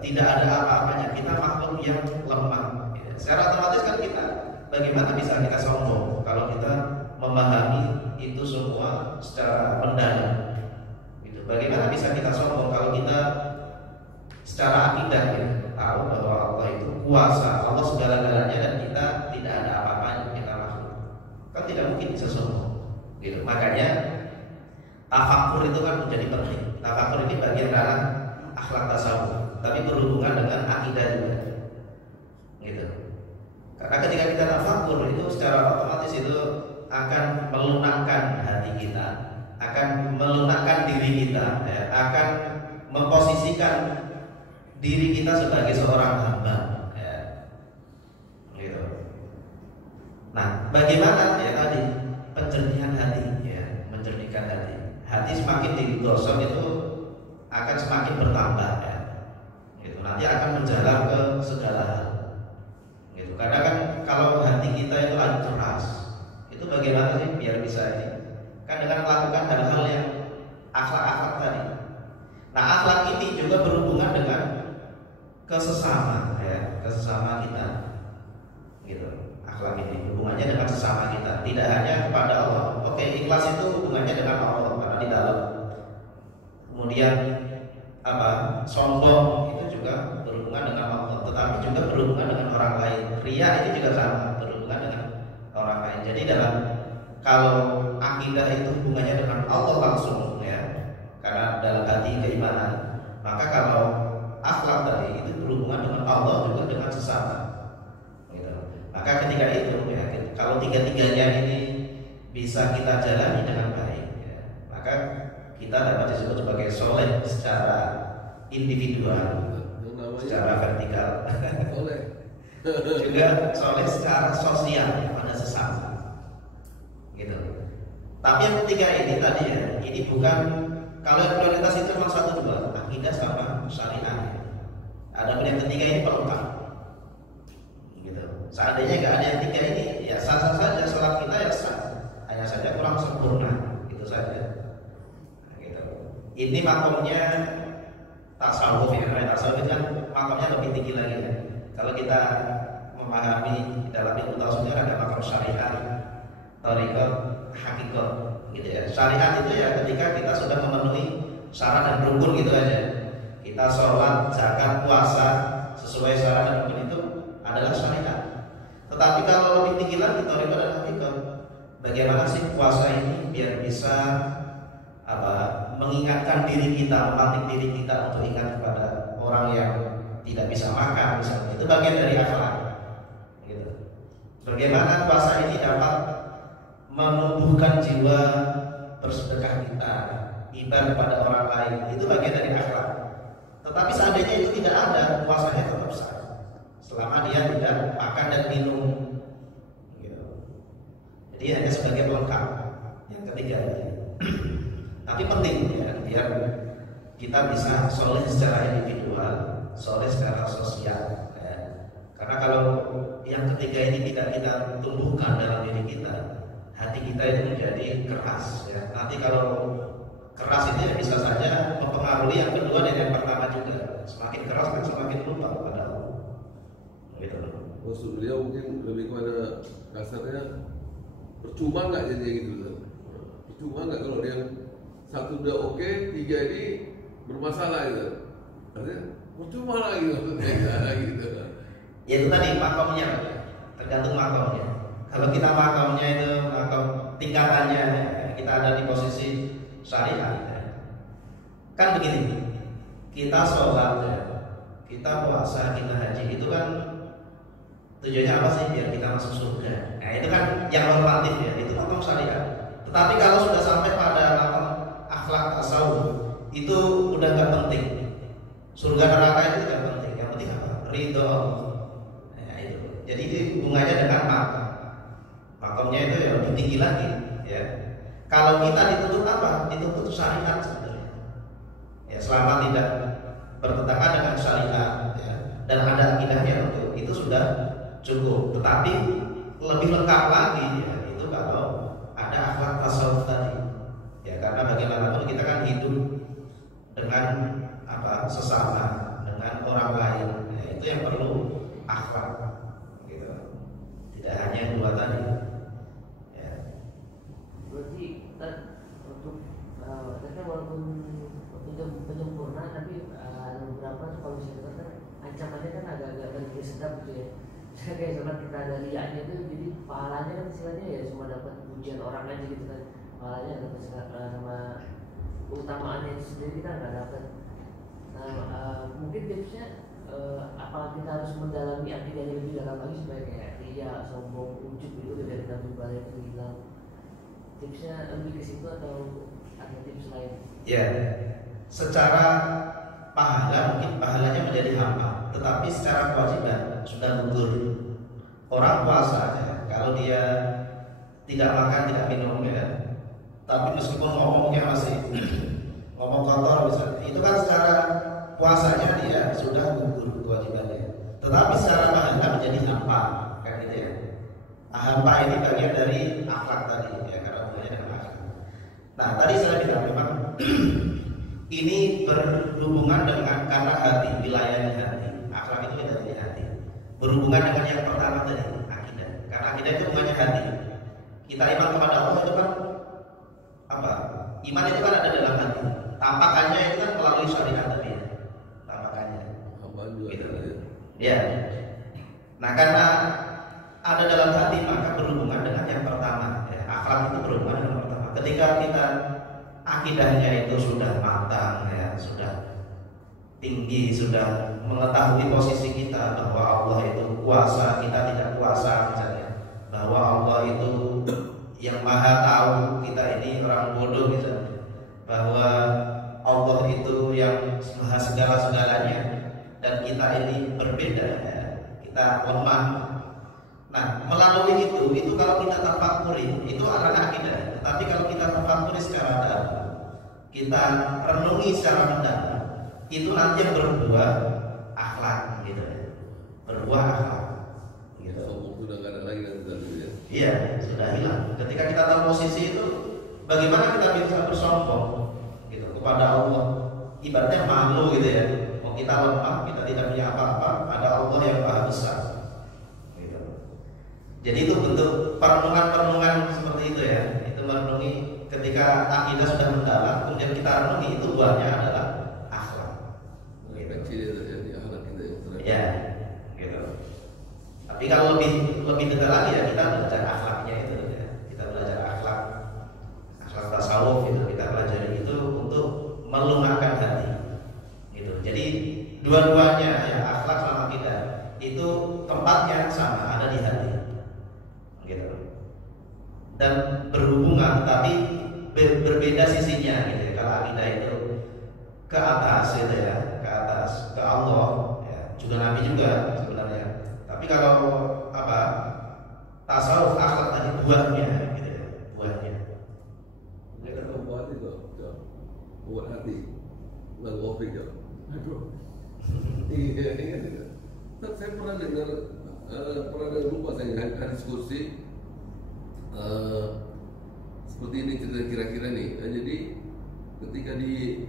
tidak ada apa-apanya, kita makhluk yang lemah. Ya. Secara otomatis kan kita, bagaimana bisa kita sombong kalau kita memahami itu semua secara mendalam? Gitu. Bagaimana bisa kita sombong kalau kita secara akidah ya, tahu bahwa Allah itu kuasa, Allah segala-galanya dan kita tidak ada apa-apanya, kita makhluk. Kan tidak mungkin bisa sombong. Gitu. Makanya tafakur itu kan menjadi penting. Tafakur ini bagian dalam akhlak tasawuf, tapi berhubungan dengan akidah juga. Gitu. Karena ketika kita tafakur itu secara otomatis itu akan melunakkan hati kita, akan melunakkan diri kita, ya, akan memposisikan diri kita sebagai seorang hamba. Ya. Gitu. Nah, bagaimana ya tadi penjernihan hati, ya, menjernihkan hati. Hati semakin digosok itu akan semakin bertambah, ya. Gitu. Nanti akan menjalar ke segala hal. Gitu. Karena kan kalau hati kita itu lagi keras, itu bagaimana sih biar bisa ini? Kan dengan melakukan hal-hal yang akhlak-akhlak tadi. Nah, akhlak ini juga berhubungan dengan kesesama. sesama kita, gitu. Akhlak ini hubungannya dengan sesama kita, tidak hanya kepada Allah. Oke, ikhlas itu hubungannya dengan Allah karena di dalam. Kemudian sombong itu juga berhubungan dengan Allah, tetapi juga berhubungan dengan orang lain. Ria itu juga sama, berhubungan dengan orang lain. Jadi kalau akidah itu hubungannya dengan Allah langsung, ya, karena dalam hati keimanan. Maka kalau akhlak tadi itu berhubungan dengan Allah juga dengan sesama, gitu. Maka ketika itu, ya, kalau tiga-tiganya ini bisa kita jalani dengan baik, ya, maka kita dapat disebut sebagai soleh secara individual, secara vertikal, juga soleh secara sosial pada sesama, gitu. Tapi yang ketiga ini tadi, ya, ini bukan, kalau yang prioritas itu memang 1-2, akidah sama syariah. Ada yang ketiga ini pelengkap, gitu. Seandainya nggak ada yang tiga ini, ya sah-sah saja sholat kita, ya sah, hanya saja kurang sempurna, gitu saja. Nah, gitu. Ini makomnya tasawuf, ya. Tasawuf itu kan makomnya lebih tinggi lagi, ya. Kalau kita memahami dalam ilmu tasawuf ada makom syariat, thariqah, hakikat, gitu ya. Syariat itu ya ketika kita sudah memenuhi syarat dan rukun, gitu aja. Kita sholat, zakat, puasa sesuai syarat dan rukun itu adalah syariat. Tetapi kalau lebih tinggi lagi thariqah dan hakikat, bagaimana sih puasa ini biar bisa mengingatkan diri kita, melatih diri kita untuk ingat kepada orang yang tidak bisa makan, misalnya. Itu bagian dari akhlak, gitu. Bagaimana puasa ini dapat menumbuhkan jiwa bersedekah kita, ibadah kepada orang lain, itu bagian dari akhlak. Tetapi seandainya itu tidak ada, puasanya tetap sah selama dia tidak makan dan minum, gitu. Jadi hanya sebagai pelengkap yang ketiga ini. Tapi penting, ya, biar kita bisa soleh secara individual, soleh secara sosial, ya. Karena kalau yang ketiga ini tidak kita tumbuhkan dalam diri kita, hati kita itu menjadi keras, ya. Nanti kalau keras itu ya bisa saja mempengaruhi yang kedua dan yang pertama juga. Semakin keras kan semakin lupa kepada Allah, gitu. Maksud beliau mungkin lebih kepada kasarnya, percuma nggak jadi gitu, percuma nggak kalau dia satu udah oke, tiga ini bermasalah, gitu. Artinya percuma lah gitu, gitu. Ya itu tadi makomnya, tergantung makomnya. Kalau kita makomnya itu makom tingkatannya, kita ada di posisi syariat, ya. Kan begini, kita sholat, ya, kita puasa, kita haji, itu kan tujuannya apa sih? Biar kita masuk surga. Nah itu kan yang normatif, ya, itu makom syariat. Tetapi kalau sudah sampai pada makom akhlak tasawuf, itu udah gak penting. Surga neraka itu gak penting. Yang penting apa? Ridho. Nah, itu. Jadi itu hubungannya dengan makom. Makomnya itu ya lebih tinggi lagi, ya. Kalau kita dituntut apa? Dituntut syariat sebenarnya. Ya, selama tidak bertentangan dengan syariat, ya, dan ada akidahnya untuk itu sudah cukup. Tetapi lebih lengkap lagi, ya, itu kalau ada akhlak tasawuf tadi. Ya, karena bagaimanapun kita kan hidup dengan sesama, dengan orang lain. Ya, itu yang perlu akhlak, gitu. Tidak hanya yang dua tadi. Berarti kan untuk ternyata walaupun penyempurna, tapi ada beberapa kalau misalnya kan ancamannya kan agak-agak sedap, gitu ya. Misalnya kayak zaman kita ada riaknya itu, jadi pahalanya kan istilahnya ya cuma dapat pujian orang aja, gitu kan. Pahalanya dapat sama keutamaannya itu sendiri kita nggak dapat. Nah, mungkin tipsnya apalagi kita harus mendalami akidahnya lebih dalam lagi supaya kayak ria, sombong, ujub itu dari Nabi Ibrahim itu hilang. Tipsnya lebih ke situ atau ada tips lain? Ya, secara pahala mungkin pahalanya menjadi hampa, tetapi secara kewajiban sudah gugur. Orang puasa, ya, kalau dia tidak makan, tidak minum, ya, tapi meskipun ngomongnya masih ngomong kotor misalnya, itu kan secara puasanya dia sudah gugur kewajibannya. Tetapi secara pahala menjadi hampa, kan gitu ya. Hampa ini bagian dari akhlak tadi, ya, karena hubungannya dengan akhlak. Nah, tadi saya bilang memang ini berhubungan dengan karena hati, wilayahnya hati. Akhlak itu dari hati. berhubungan dengan yang pertama tadi, akidah. Karena akidah itu hubungannya hati. Kita iman kepada Allah itu kan apa? Iman itu kan ada dalam hati. Tampakannya itu kan melalui syariat tadi ya. Tampakannya. Gitu. Ya. Nah karena ada dalam hati maka berhubungan dengan yang pertama. Ya, akhlak itu berhubungan dengan yang pertama. Ketika kita akidahnya itu sudah matang, ya, sudah tinggi, sudah mengetahui posisi kita bahwa Allah itu kuasa, kita tidak kuasa misalnya, bahwa Allah itu yang maha tahu, kita ini orang bodoh misalnya, bahwa Allah itu yang maha segala-segalanya dan kita ini berbeda, ya, kita lemah. Nah melalui itu kalau kita tafakuri itu adalah akidah. Tetapi kalau kita tafakuri secara dalam, kita renungi secara mendalam, itu nanti yang berbuah akhlak gitu ya. Berbuah akhlak gitu. Sombong sudah nggak ada lagi nanti ya. Iya, sudah hilang. Ketika kita tahu posisi itu, bagaimana kita bisa bersombong gitu kepada Allah? Ibaratnya malu gitu ya. Mau kita lemah, kita tidak punya apa-apa, ada Allah yang maha besar. Gitu. Jadi itu bentuk perenungan-perenungan seperti itu ya. Itu merenungi ketika akidah sudah mendalam, kemudian kita renungi itu buahnya adalah ya, gitu. Tapi kalau lebih detail lagi ya kita belajar akhlaknya itu ya. Kita belajar akhlak tasawuf gitu. Kita pelajari itu untuk melunakkan hati. Gitu. Jadi dua-duanya ya akhlak sama akidah itu tempatnya sama, ada di hati. Gitu. Dan berhubungan tapi berbeda sisinya gitu ya. Kalau akidah itu ke atas gitu ya, ke atas ke Allah. Juga Nabi juga sebenarnya. Tapi kalau apa tasawuf akhlak tadi buahnya gitu ya, buahnya. Ini kan buat itu, buat hati, bukan kopi ya. Iya. Saya pernah dengar lupa saya ada diskusi seperti ini kira-kira nih. Jadi ketika di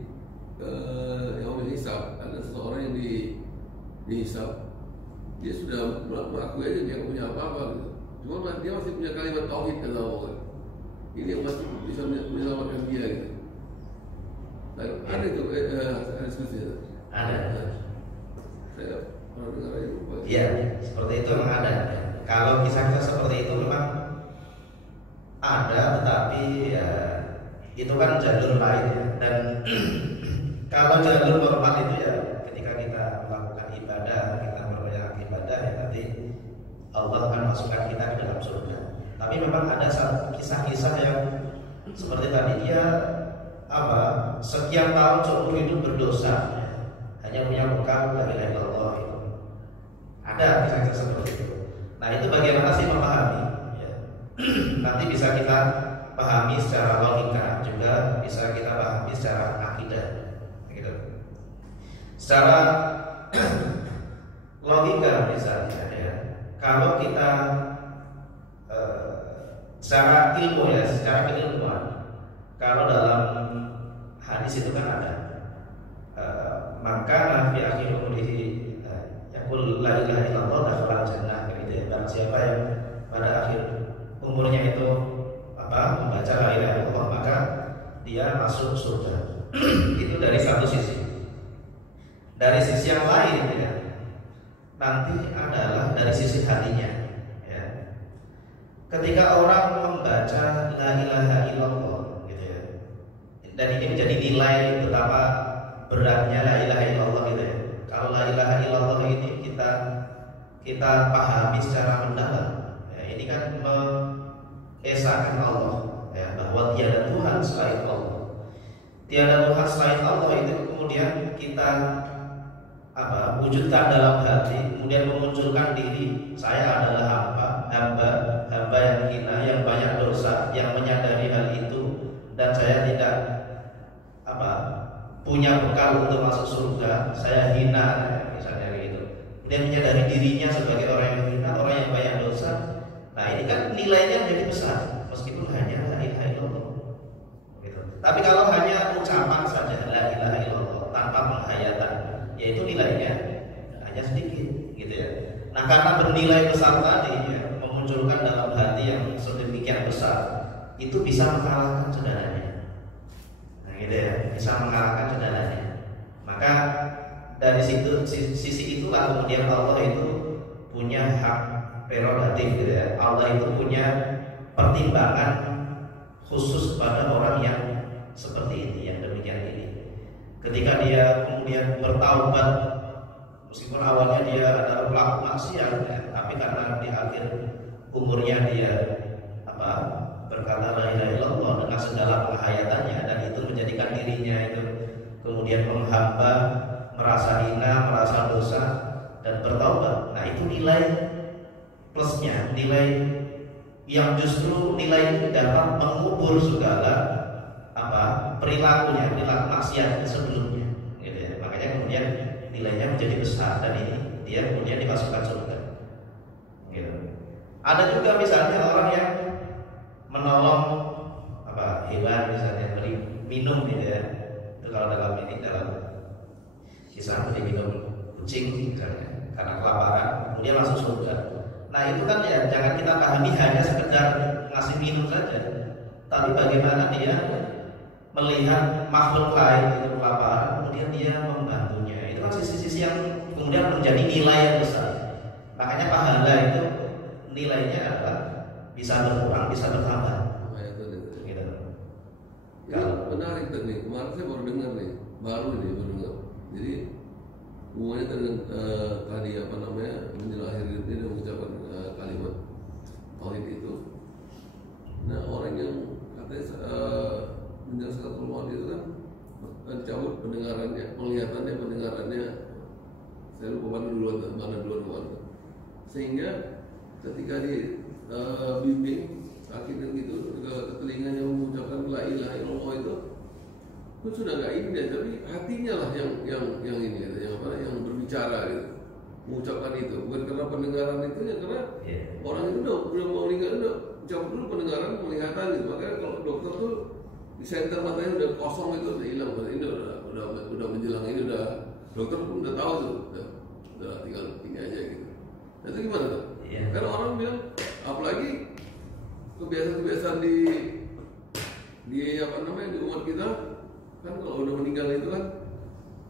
yaumul hisab ada seseorang yang dihisab, dia sudah mengakui aja dia punya apa-apa gitu. Cuma dia masih punya kalimat tauhid dan Allah. Ini yang masih bisa menyelamatkan dia gitu. Dan ada itu diskusi ya? Ada. Saya pernah dengar aja lupa. Iya, seperti itu memang ada. Kalau kisah-kisah seperti itu memang ada, tetapi ya, itu kan jalur lain ya. Dan kalau jalur normal itu ya ketika kita melakukan ibadah, kita memperbanyak ibadah ya nanti Allah akan masukkan kita ke dalam surga. Tapi memang ada kisah-kisah yang seperti tadi dia sekian tahun seumur hidup berdosa, ya, hanya punya bekal dari Allah itu. Ada kisah-kisah seperti itu. Nah itu bagaimana sih memahami? Ya. Nanti bisa kita pahami secara logika, juga bisa kita pahami secara akidah. Secara logika misalnya ya, kalau kita secara ilmu ya, secara keilmuan, kalau dalam hadis itu kan ada maka fi akhir umrihi yaqul la ilaha illallah dakhala jannah gitu ya. Dan siapa yang pada akhir umurnya itu membaca la ilaha illallah maka dia masuk surga. Itu dari satu sisi. Dari sisi yang lain ya, nanti adalah dari sisi hatinya ya. Ketika orang membaca la ilaha illallah gitu ya, dan ini menjadi nilai betapa beratnya la ilaha illallah gitu ya. Kalau la ilaha illallah ini kita pahami secara mendalam ya, ini kan mengesahkan Allah ya, bahwa tiada Tuhan selain Allah. Tiada Tuhan selain Allah itu kemudian kita wujudkan dalam hati, kemudian memunculkan diri. Saya adalah hamba yang hina, yang banyak dosa, yang menyadari hal itu, dan saya tidak punya bekal untuk masuk surga. Saya hina, misalnya gitu. Kemudian menyadari dirinya sebagai orang yang hina, orang yang banyak dosa. Nah ini kan nilainya menjadi besar, meskipun hanya la ilaha illallah. Gitu. Tapi kalau hanya ucapan saja la ilaha illallah tanpa penghayatan, yaitu nilainya hanya sedikit gitu ya. Nah, karena bernilai besar tadi ya, memunculkan dalam hati yang sedemikian besar, itu bisa mengalahkan saudaranya. Nah, gitu ya, bisa mengalahkan saudaranya. Maka dari situ, sisi itulah kemudian Allah itu punya hak prerogatif gitu ya. Allah itu punya pertimbangan khusus pada orang yang seperti ini, yang demikian ini. Ketika dia kemudian bertaubat, meskipun awalnya dia adalah pelaku maksiat ya, tapi karena di akhir umurnya dia berkata la ilaha illallah dengan segala penghayatannya, dan itu menjadikan dirinya itu kemudian menghamba, merasa hina, merasa dosa, dan bertaubat. Nah, itu nilai plusnya, nilai yang justru nilai itu dapat mengubur segala perilakunya, perilaku maksiat sebelumnya. Gitu ya. Makanya kemudian nilainya menjadi besar, dan ini dia kemudian dimasukkan surga. Gitu. Ada juga misalnya orang yang menolong hewan, misalnya beri minum gitu ya. Itu kalau dalam kisah beri minum kucing misalnya karena kelaparan, kemudian masuk surga. Nah, itu kan ya jangan kita pahami hanya sekedar ngasih minum saja, tapi bagaimana dia melihat makhluk lain itu kelaparan, kemudian dia membantunya. Itu kan sisi-sisi yang kemudian menjadi nilai yang besar. Makanya pahala itu nilainya adalah bisa berkurang, bisa bertambah. Gitu. Ya, menarik tadi. Kemarin saya baru dengar nih, baru dengar. Jadi hubungannya dengan tadi menjelang akhir ini dia mengucapkan kalimat tauhid itu. Nah, orang yang katanya menjelaskan Al-Quran itu kan mencabut pendengarannya, pendengarannya. Saya lupa mana duluan. Sehingga ketika bimbing akhirnya gitu ke telinganya mengucapkan la ilaha illallah itu sudah nggak ini deh, tapi hatinya lah yang ini yang berbicara gitu, mengucapkan itu bukan karena pendengaran itu ya, karena orang itu udah mau meninggal, udah cabut dulu pendengaran, penglihatan gitu. Makanya kalau dokter tuh di center matanya udah kosong itu, udah hilang, ini udah menjelang ini, udah dokter pun udah tahu tuh, udah tinggal ini aja gitu. Nah, itu gimana tuh? Karena orang bilang, apalagi kebiasaan di di umat kita kan, kalau udah meninggal itu kan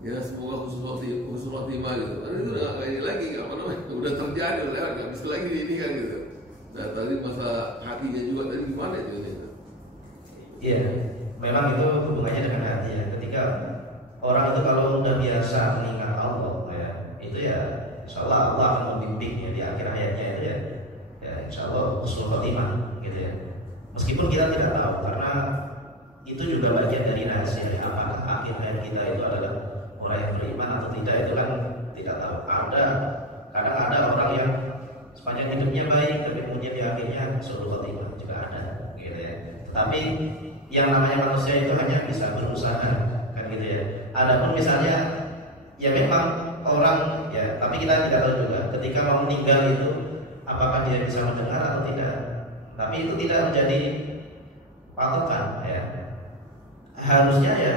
ya semoga husnul khotimah gitu. Kan itu udah kayak lagi udah terjadi, udah nggak bisa lagi ini kan gitu. Nah, tadi masa hatinya juga tadi gimana itu? Iya, memang itu hubungannya dengan hati ya. Ketika orang itu kalau udah biasa mengingat Allah ya, itu ya insya Allah Allah akan membimbingnya di akhir hayatnya itu ya insya Allah husnul khotimah gitu ya. Meskipun kita tidak tahu, karena itu juga bagian dari rahasia apakah akhir hayat kita itu adalah orang yang beriman atau tidak, itu kan tidak tahu. Kadang ada orang yang sepanjang hidupnya baik, tapi kemudian di akhirnya husnul khotimah juga ada gitu ya. Tapi yang namanya manusia itu hanya bisa berusaha kan gitu ya. Adapun misalnya ya memang orang ya, tapi kita tidak tahu juga ketika mau meninggal itu apakah dia bisa mendengar atau tidak. Tapi itu tidak menjadi patokan ya. Harusnya ya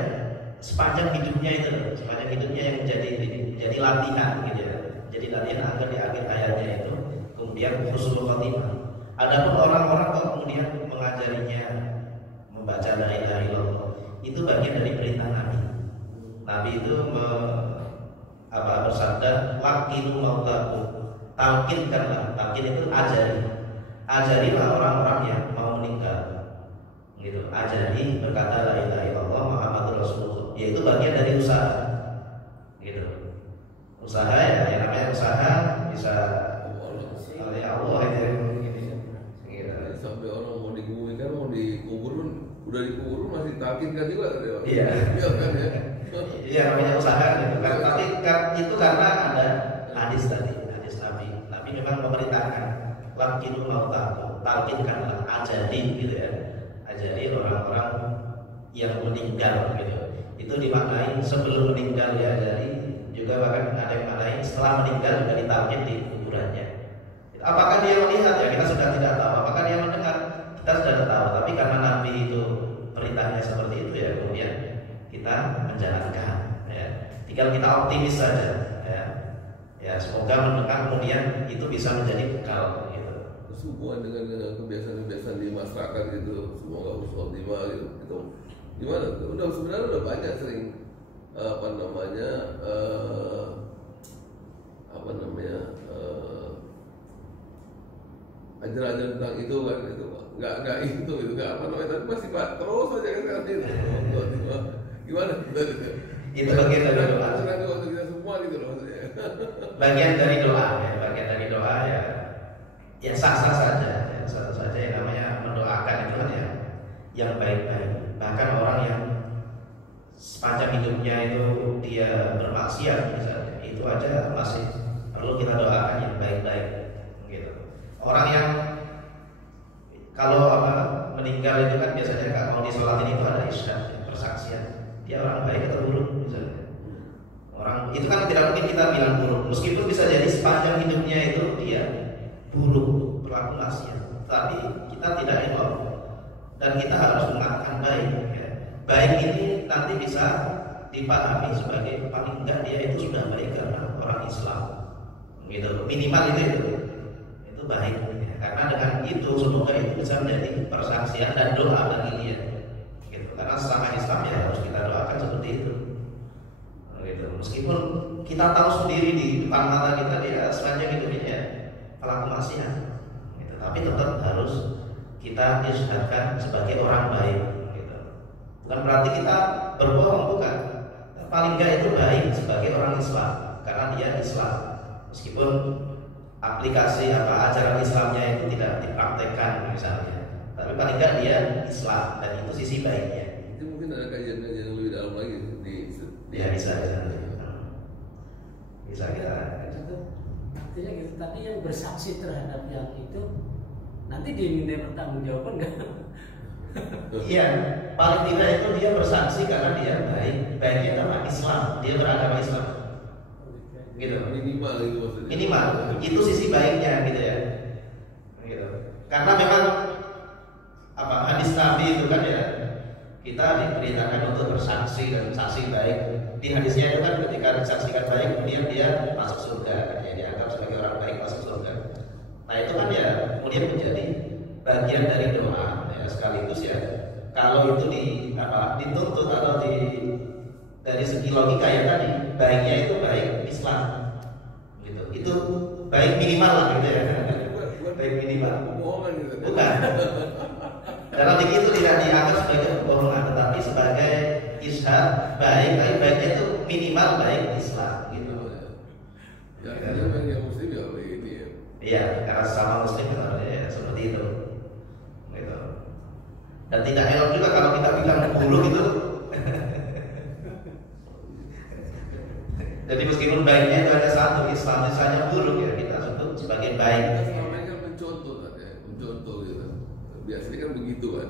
sepanjang hidupnya yang menjadi latihan gitu ya. Jadi latihan agar di akhir hayatnya itu kemudian husnul khotimah. Adapun orang-orang kok kemudian mengajarinya membaca la ilaha illallah, itu bagian dari perintah Nabi. Nabi itu bersabda, "Laqinu mautakum." Talqinkanlah, talqin itu ajarilah orang-orang yang mau meninggal. Gitu. Ajari berkata la ilaha illallah Muhammadur Rasulullah. Yaitu bagian dari usaha. Gitu. Usaha ya, yang namanya usaha bisa oleh Allah itu. Sampai orang mau dikuburkan, mau dikubur pun udah dikubur masih talqinkan juga. Iya. Iya kan ya. Iya, namanya usaha gitu kan. Tapi itu karena ada hadis Nabi memang memerintahkan laqinu mautakum, talqinkanlah, ajari gitu ya. Ajari orang-orang yang meninggal gitu. Itu dimaknai sebelum meninggal diajari, juga bahkan ada yang maknai setelah meninggal juga ditalqin di kuburannya. Apakah dia melihat ya, kita sudah tidak tahu. Apakah dia mendengar, kita sudah tidak tahu. Tapi karena Nabi itu perintahnya seperti itu ya, kemudian kita menjalankan ya. Tinggal kita optimis saja ya. Ya semoga mendengar kemudian itu bisa menjadi bekal gitu. Hubungan dengan kebiasaan-kebiasaan di masyarakat gitu, semoga usul lima gitu. Gimana? Udah sebenarnya udah banyak sering ajaran-ajaran tentang itu kan itu nggak itu nggak tapi masih terus aja kan itu. Gimana? Itu bagian dari doa. Untuk kita semua gitu loh maksudnya. Bagian dari doa ya. Ya sah-sah saja, yang namanya mendoakan itu kan ya yang baik-baik. Bahkan orang yang sepanjang hidupnya itu dia bermaksiat misalnya, itu aja masih perlu kita doakan yang baik-baik gitu. Orang yang kalau meninggal itu kan biasanya kalau di sholatin itu ada isyad, persaksian. Dia orang baik atau buruk misalnya. Orang itu kan tidak mungkin kita bilang buruk, meskipun bisa jadi sepanjang hidupnya itu dia buruk berlaku maksiat, tapi kita tidak elok dan kita harus mengatakan baik ya. Baik ini nanti bisa dipahami sebagai paling enggak dia itu sudah baik karena orang Islam gitu, minimal itu baik ya. Karena dengan itu semoga itu bisa menjadi persaksian dan doa bagi dia gitu. Karena sesama Islam ya harus kita doakan seperti itu gitu. Meskipun kita tahu sendiri di depan mata kita dia sepanjang hidupnya ya pelaku maksiat gitu. Tapi tetap harus kita disyahadkan sebagai orang baik gitu. Bukan berarti kita berbohong, bukan. Paling enggak itu baik sebagai orang Islam karena dia Islam. Meskipun aplikasi ajaran Islamnya itu tidak dipraktekkan misalnya, tapi paling enggak dia Islam dan itu sisi baiknya. Itu mungkin ada kajian-kajian lebih dalam lagi Ya bisa kita. Artinya gitu. Tapi yang bersaksi terhadap yang itu nanti diminta pertanggungjawaban nggak? Iya, paling tidak itu dia bersaksi karena dia baiknya karena Islam, dia beragama Islam. Gitu. Minimal itu maksudnya. Minimal itu sisi baiknya gitu ya. Gitu. Karena memang hadis Nabi itu kan ya kita diperintahkan untuk bersaksi dan saksi baik. Di hadisnya itu kan ketika disaksikan baik kemudian dia masuk surga, ya dianggap sebagai orang baik masuk surga. Nah itu kan ya kemudian menjadi bagian dari doa ya, sekaligus ya kalau itu dituntut atau dari segi logika ya tadi baiknya itu baik Islam gitu. Itu baik minimal lah gitu ya. Baik minimal. Bukan. Dalam fikih itu tidak dianggap sebagai kebohongan, tetapi sebagai ishad baiknya itu minimal baik Islam gitu. Ya, yang muslim ya ini ya. Iya, karena sama muslim ya, seperti itu. Gitu. Dan tidak elok juga kalau kita bilang buruk itu. Jadi meskipun baiknya itu ada satu, Islam itu saja buruk ya kita sebut sebagai baik. Selama ini kan mencontoh gitu. Biasanya kan begitu kan.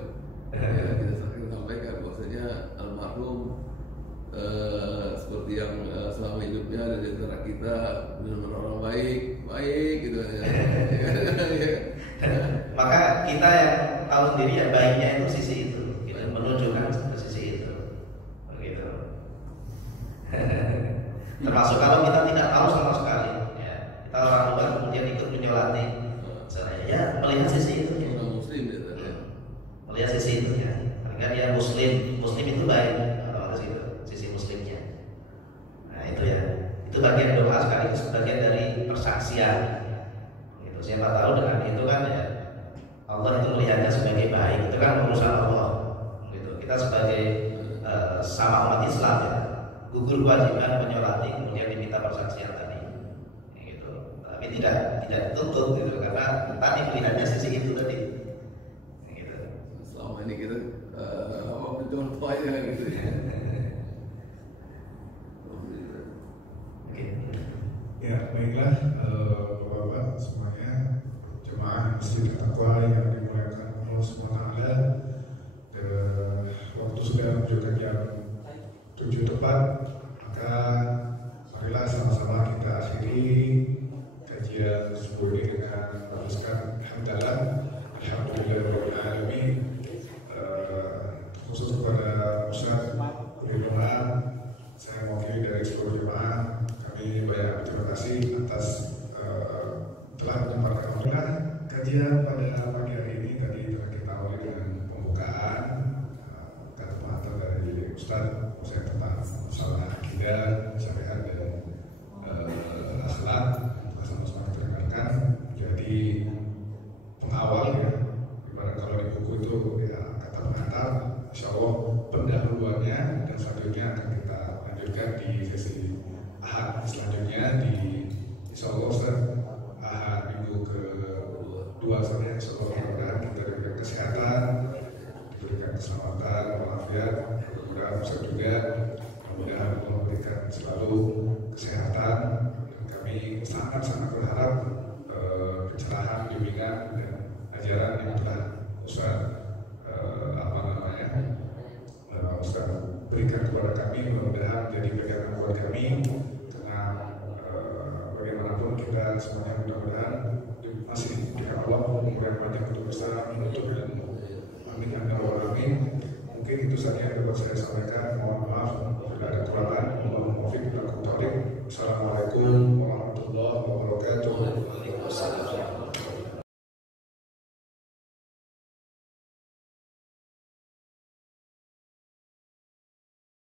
Ya, kita sering sampaikan bahwasanya almarhum seperti yang selama hidupnya ada di antara kita benar-benar orang baik gitu kan. Maka kita yang tahu sendiri ya baiknya itu sisi itu, gitu, menunjukkan ke sisi itu, begitu. Termasuk kalau kita tidak tahu sama sekali, ya, kita orang luar kemudian ikut menyolati, misalnya, ya melihat sisi itu, ya. Orang muslim ya tadi. Melihat sisi itu ya, karena dia muslim itu baik, kalau ada sisi muslimnya. Nah itu ya, itu bagian doa sekaligus bagian dari persaksian. Gitu. Siapa tahu dengan itu kan ya Allah itu melihatnya sebagai baik, itu kan urusan Allah. Gitu. Kita sebagai sama umat Islam ya, gugur kewajiban menyolati kemudian diminta persaksian tadi. Gitu. Tapi tidak dituntut gitu karena tadi melihatnya sisi itu tadi. Selama ini kita mencontoh aja gitu ya. Ya, baiklah Bapak-bapak semuanya, jemaah Masjid At-Taqwa yang dimuliakan Allah SWT. Waktu sudah menunjukkan jam 7 tepat, maka marilah sama-sama kita akhiri kajian subuh ini dengan meneruskan hamdalah alhamdulillahirabbil alamin. Khusus kepada Ustaz Guru Jemaah, saya mewakili dari seluruh jemaah kami banyak terima kasih atas kajian pada pagi hari ini tadi telah kita awali dengan pembukaan kata pengantar dari Ustadz saya tentang masalah akidah, syariat dan akhlak sama-sama kita dengarkan. Jadi pengawal ya, ibarat kalau di buku itu ya kata pengantar, insya Allah pendahuluannya dan selanjutnya akan kita lanjutkan di sesi Ahad selanjutnya di insya Allah Ahad minggu kedua saja. Insya Allah mudah-mudahan kita diberikan kesehatan, diberikan keselamatan, walafiat, mudah-mudahan Ustaz juga mudah-mudahan Allah memberikan selalu kesehatan. Dan kami sangat-sangat berharap pencerahan, bimbingan dan ajaran yang telah Ustaz Ustaz berikan kepada kami mudah-mudahan menjadi pegangan buat kami, karena bagaimanapun kita semuanya mudah-mudahan masih diberikan Allah umur yang panjang untuk bersama menuntut ilmu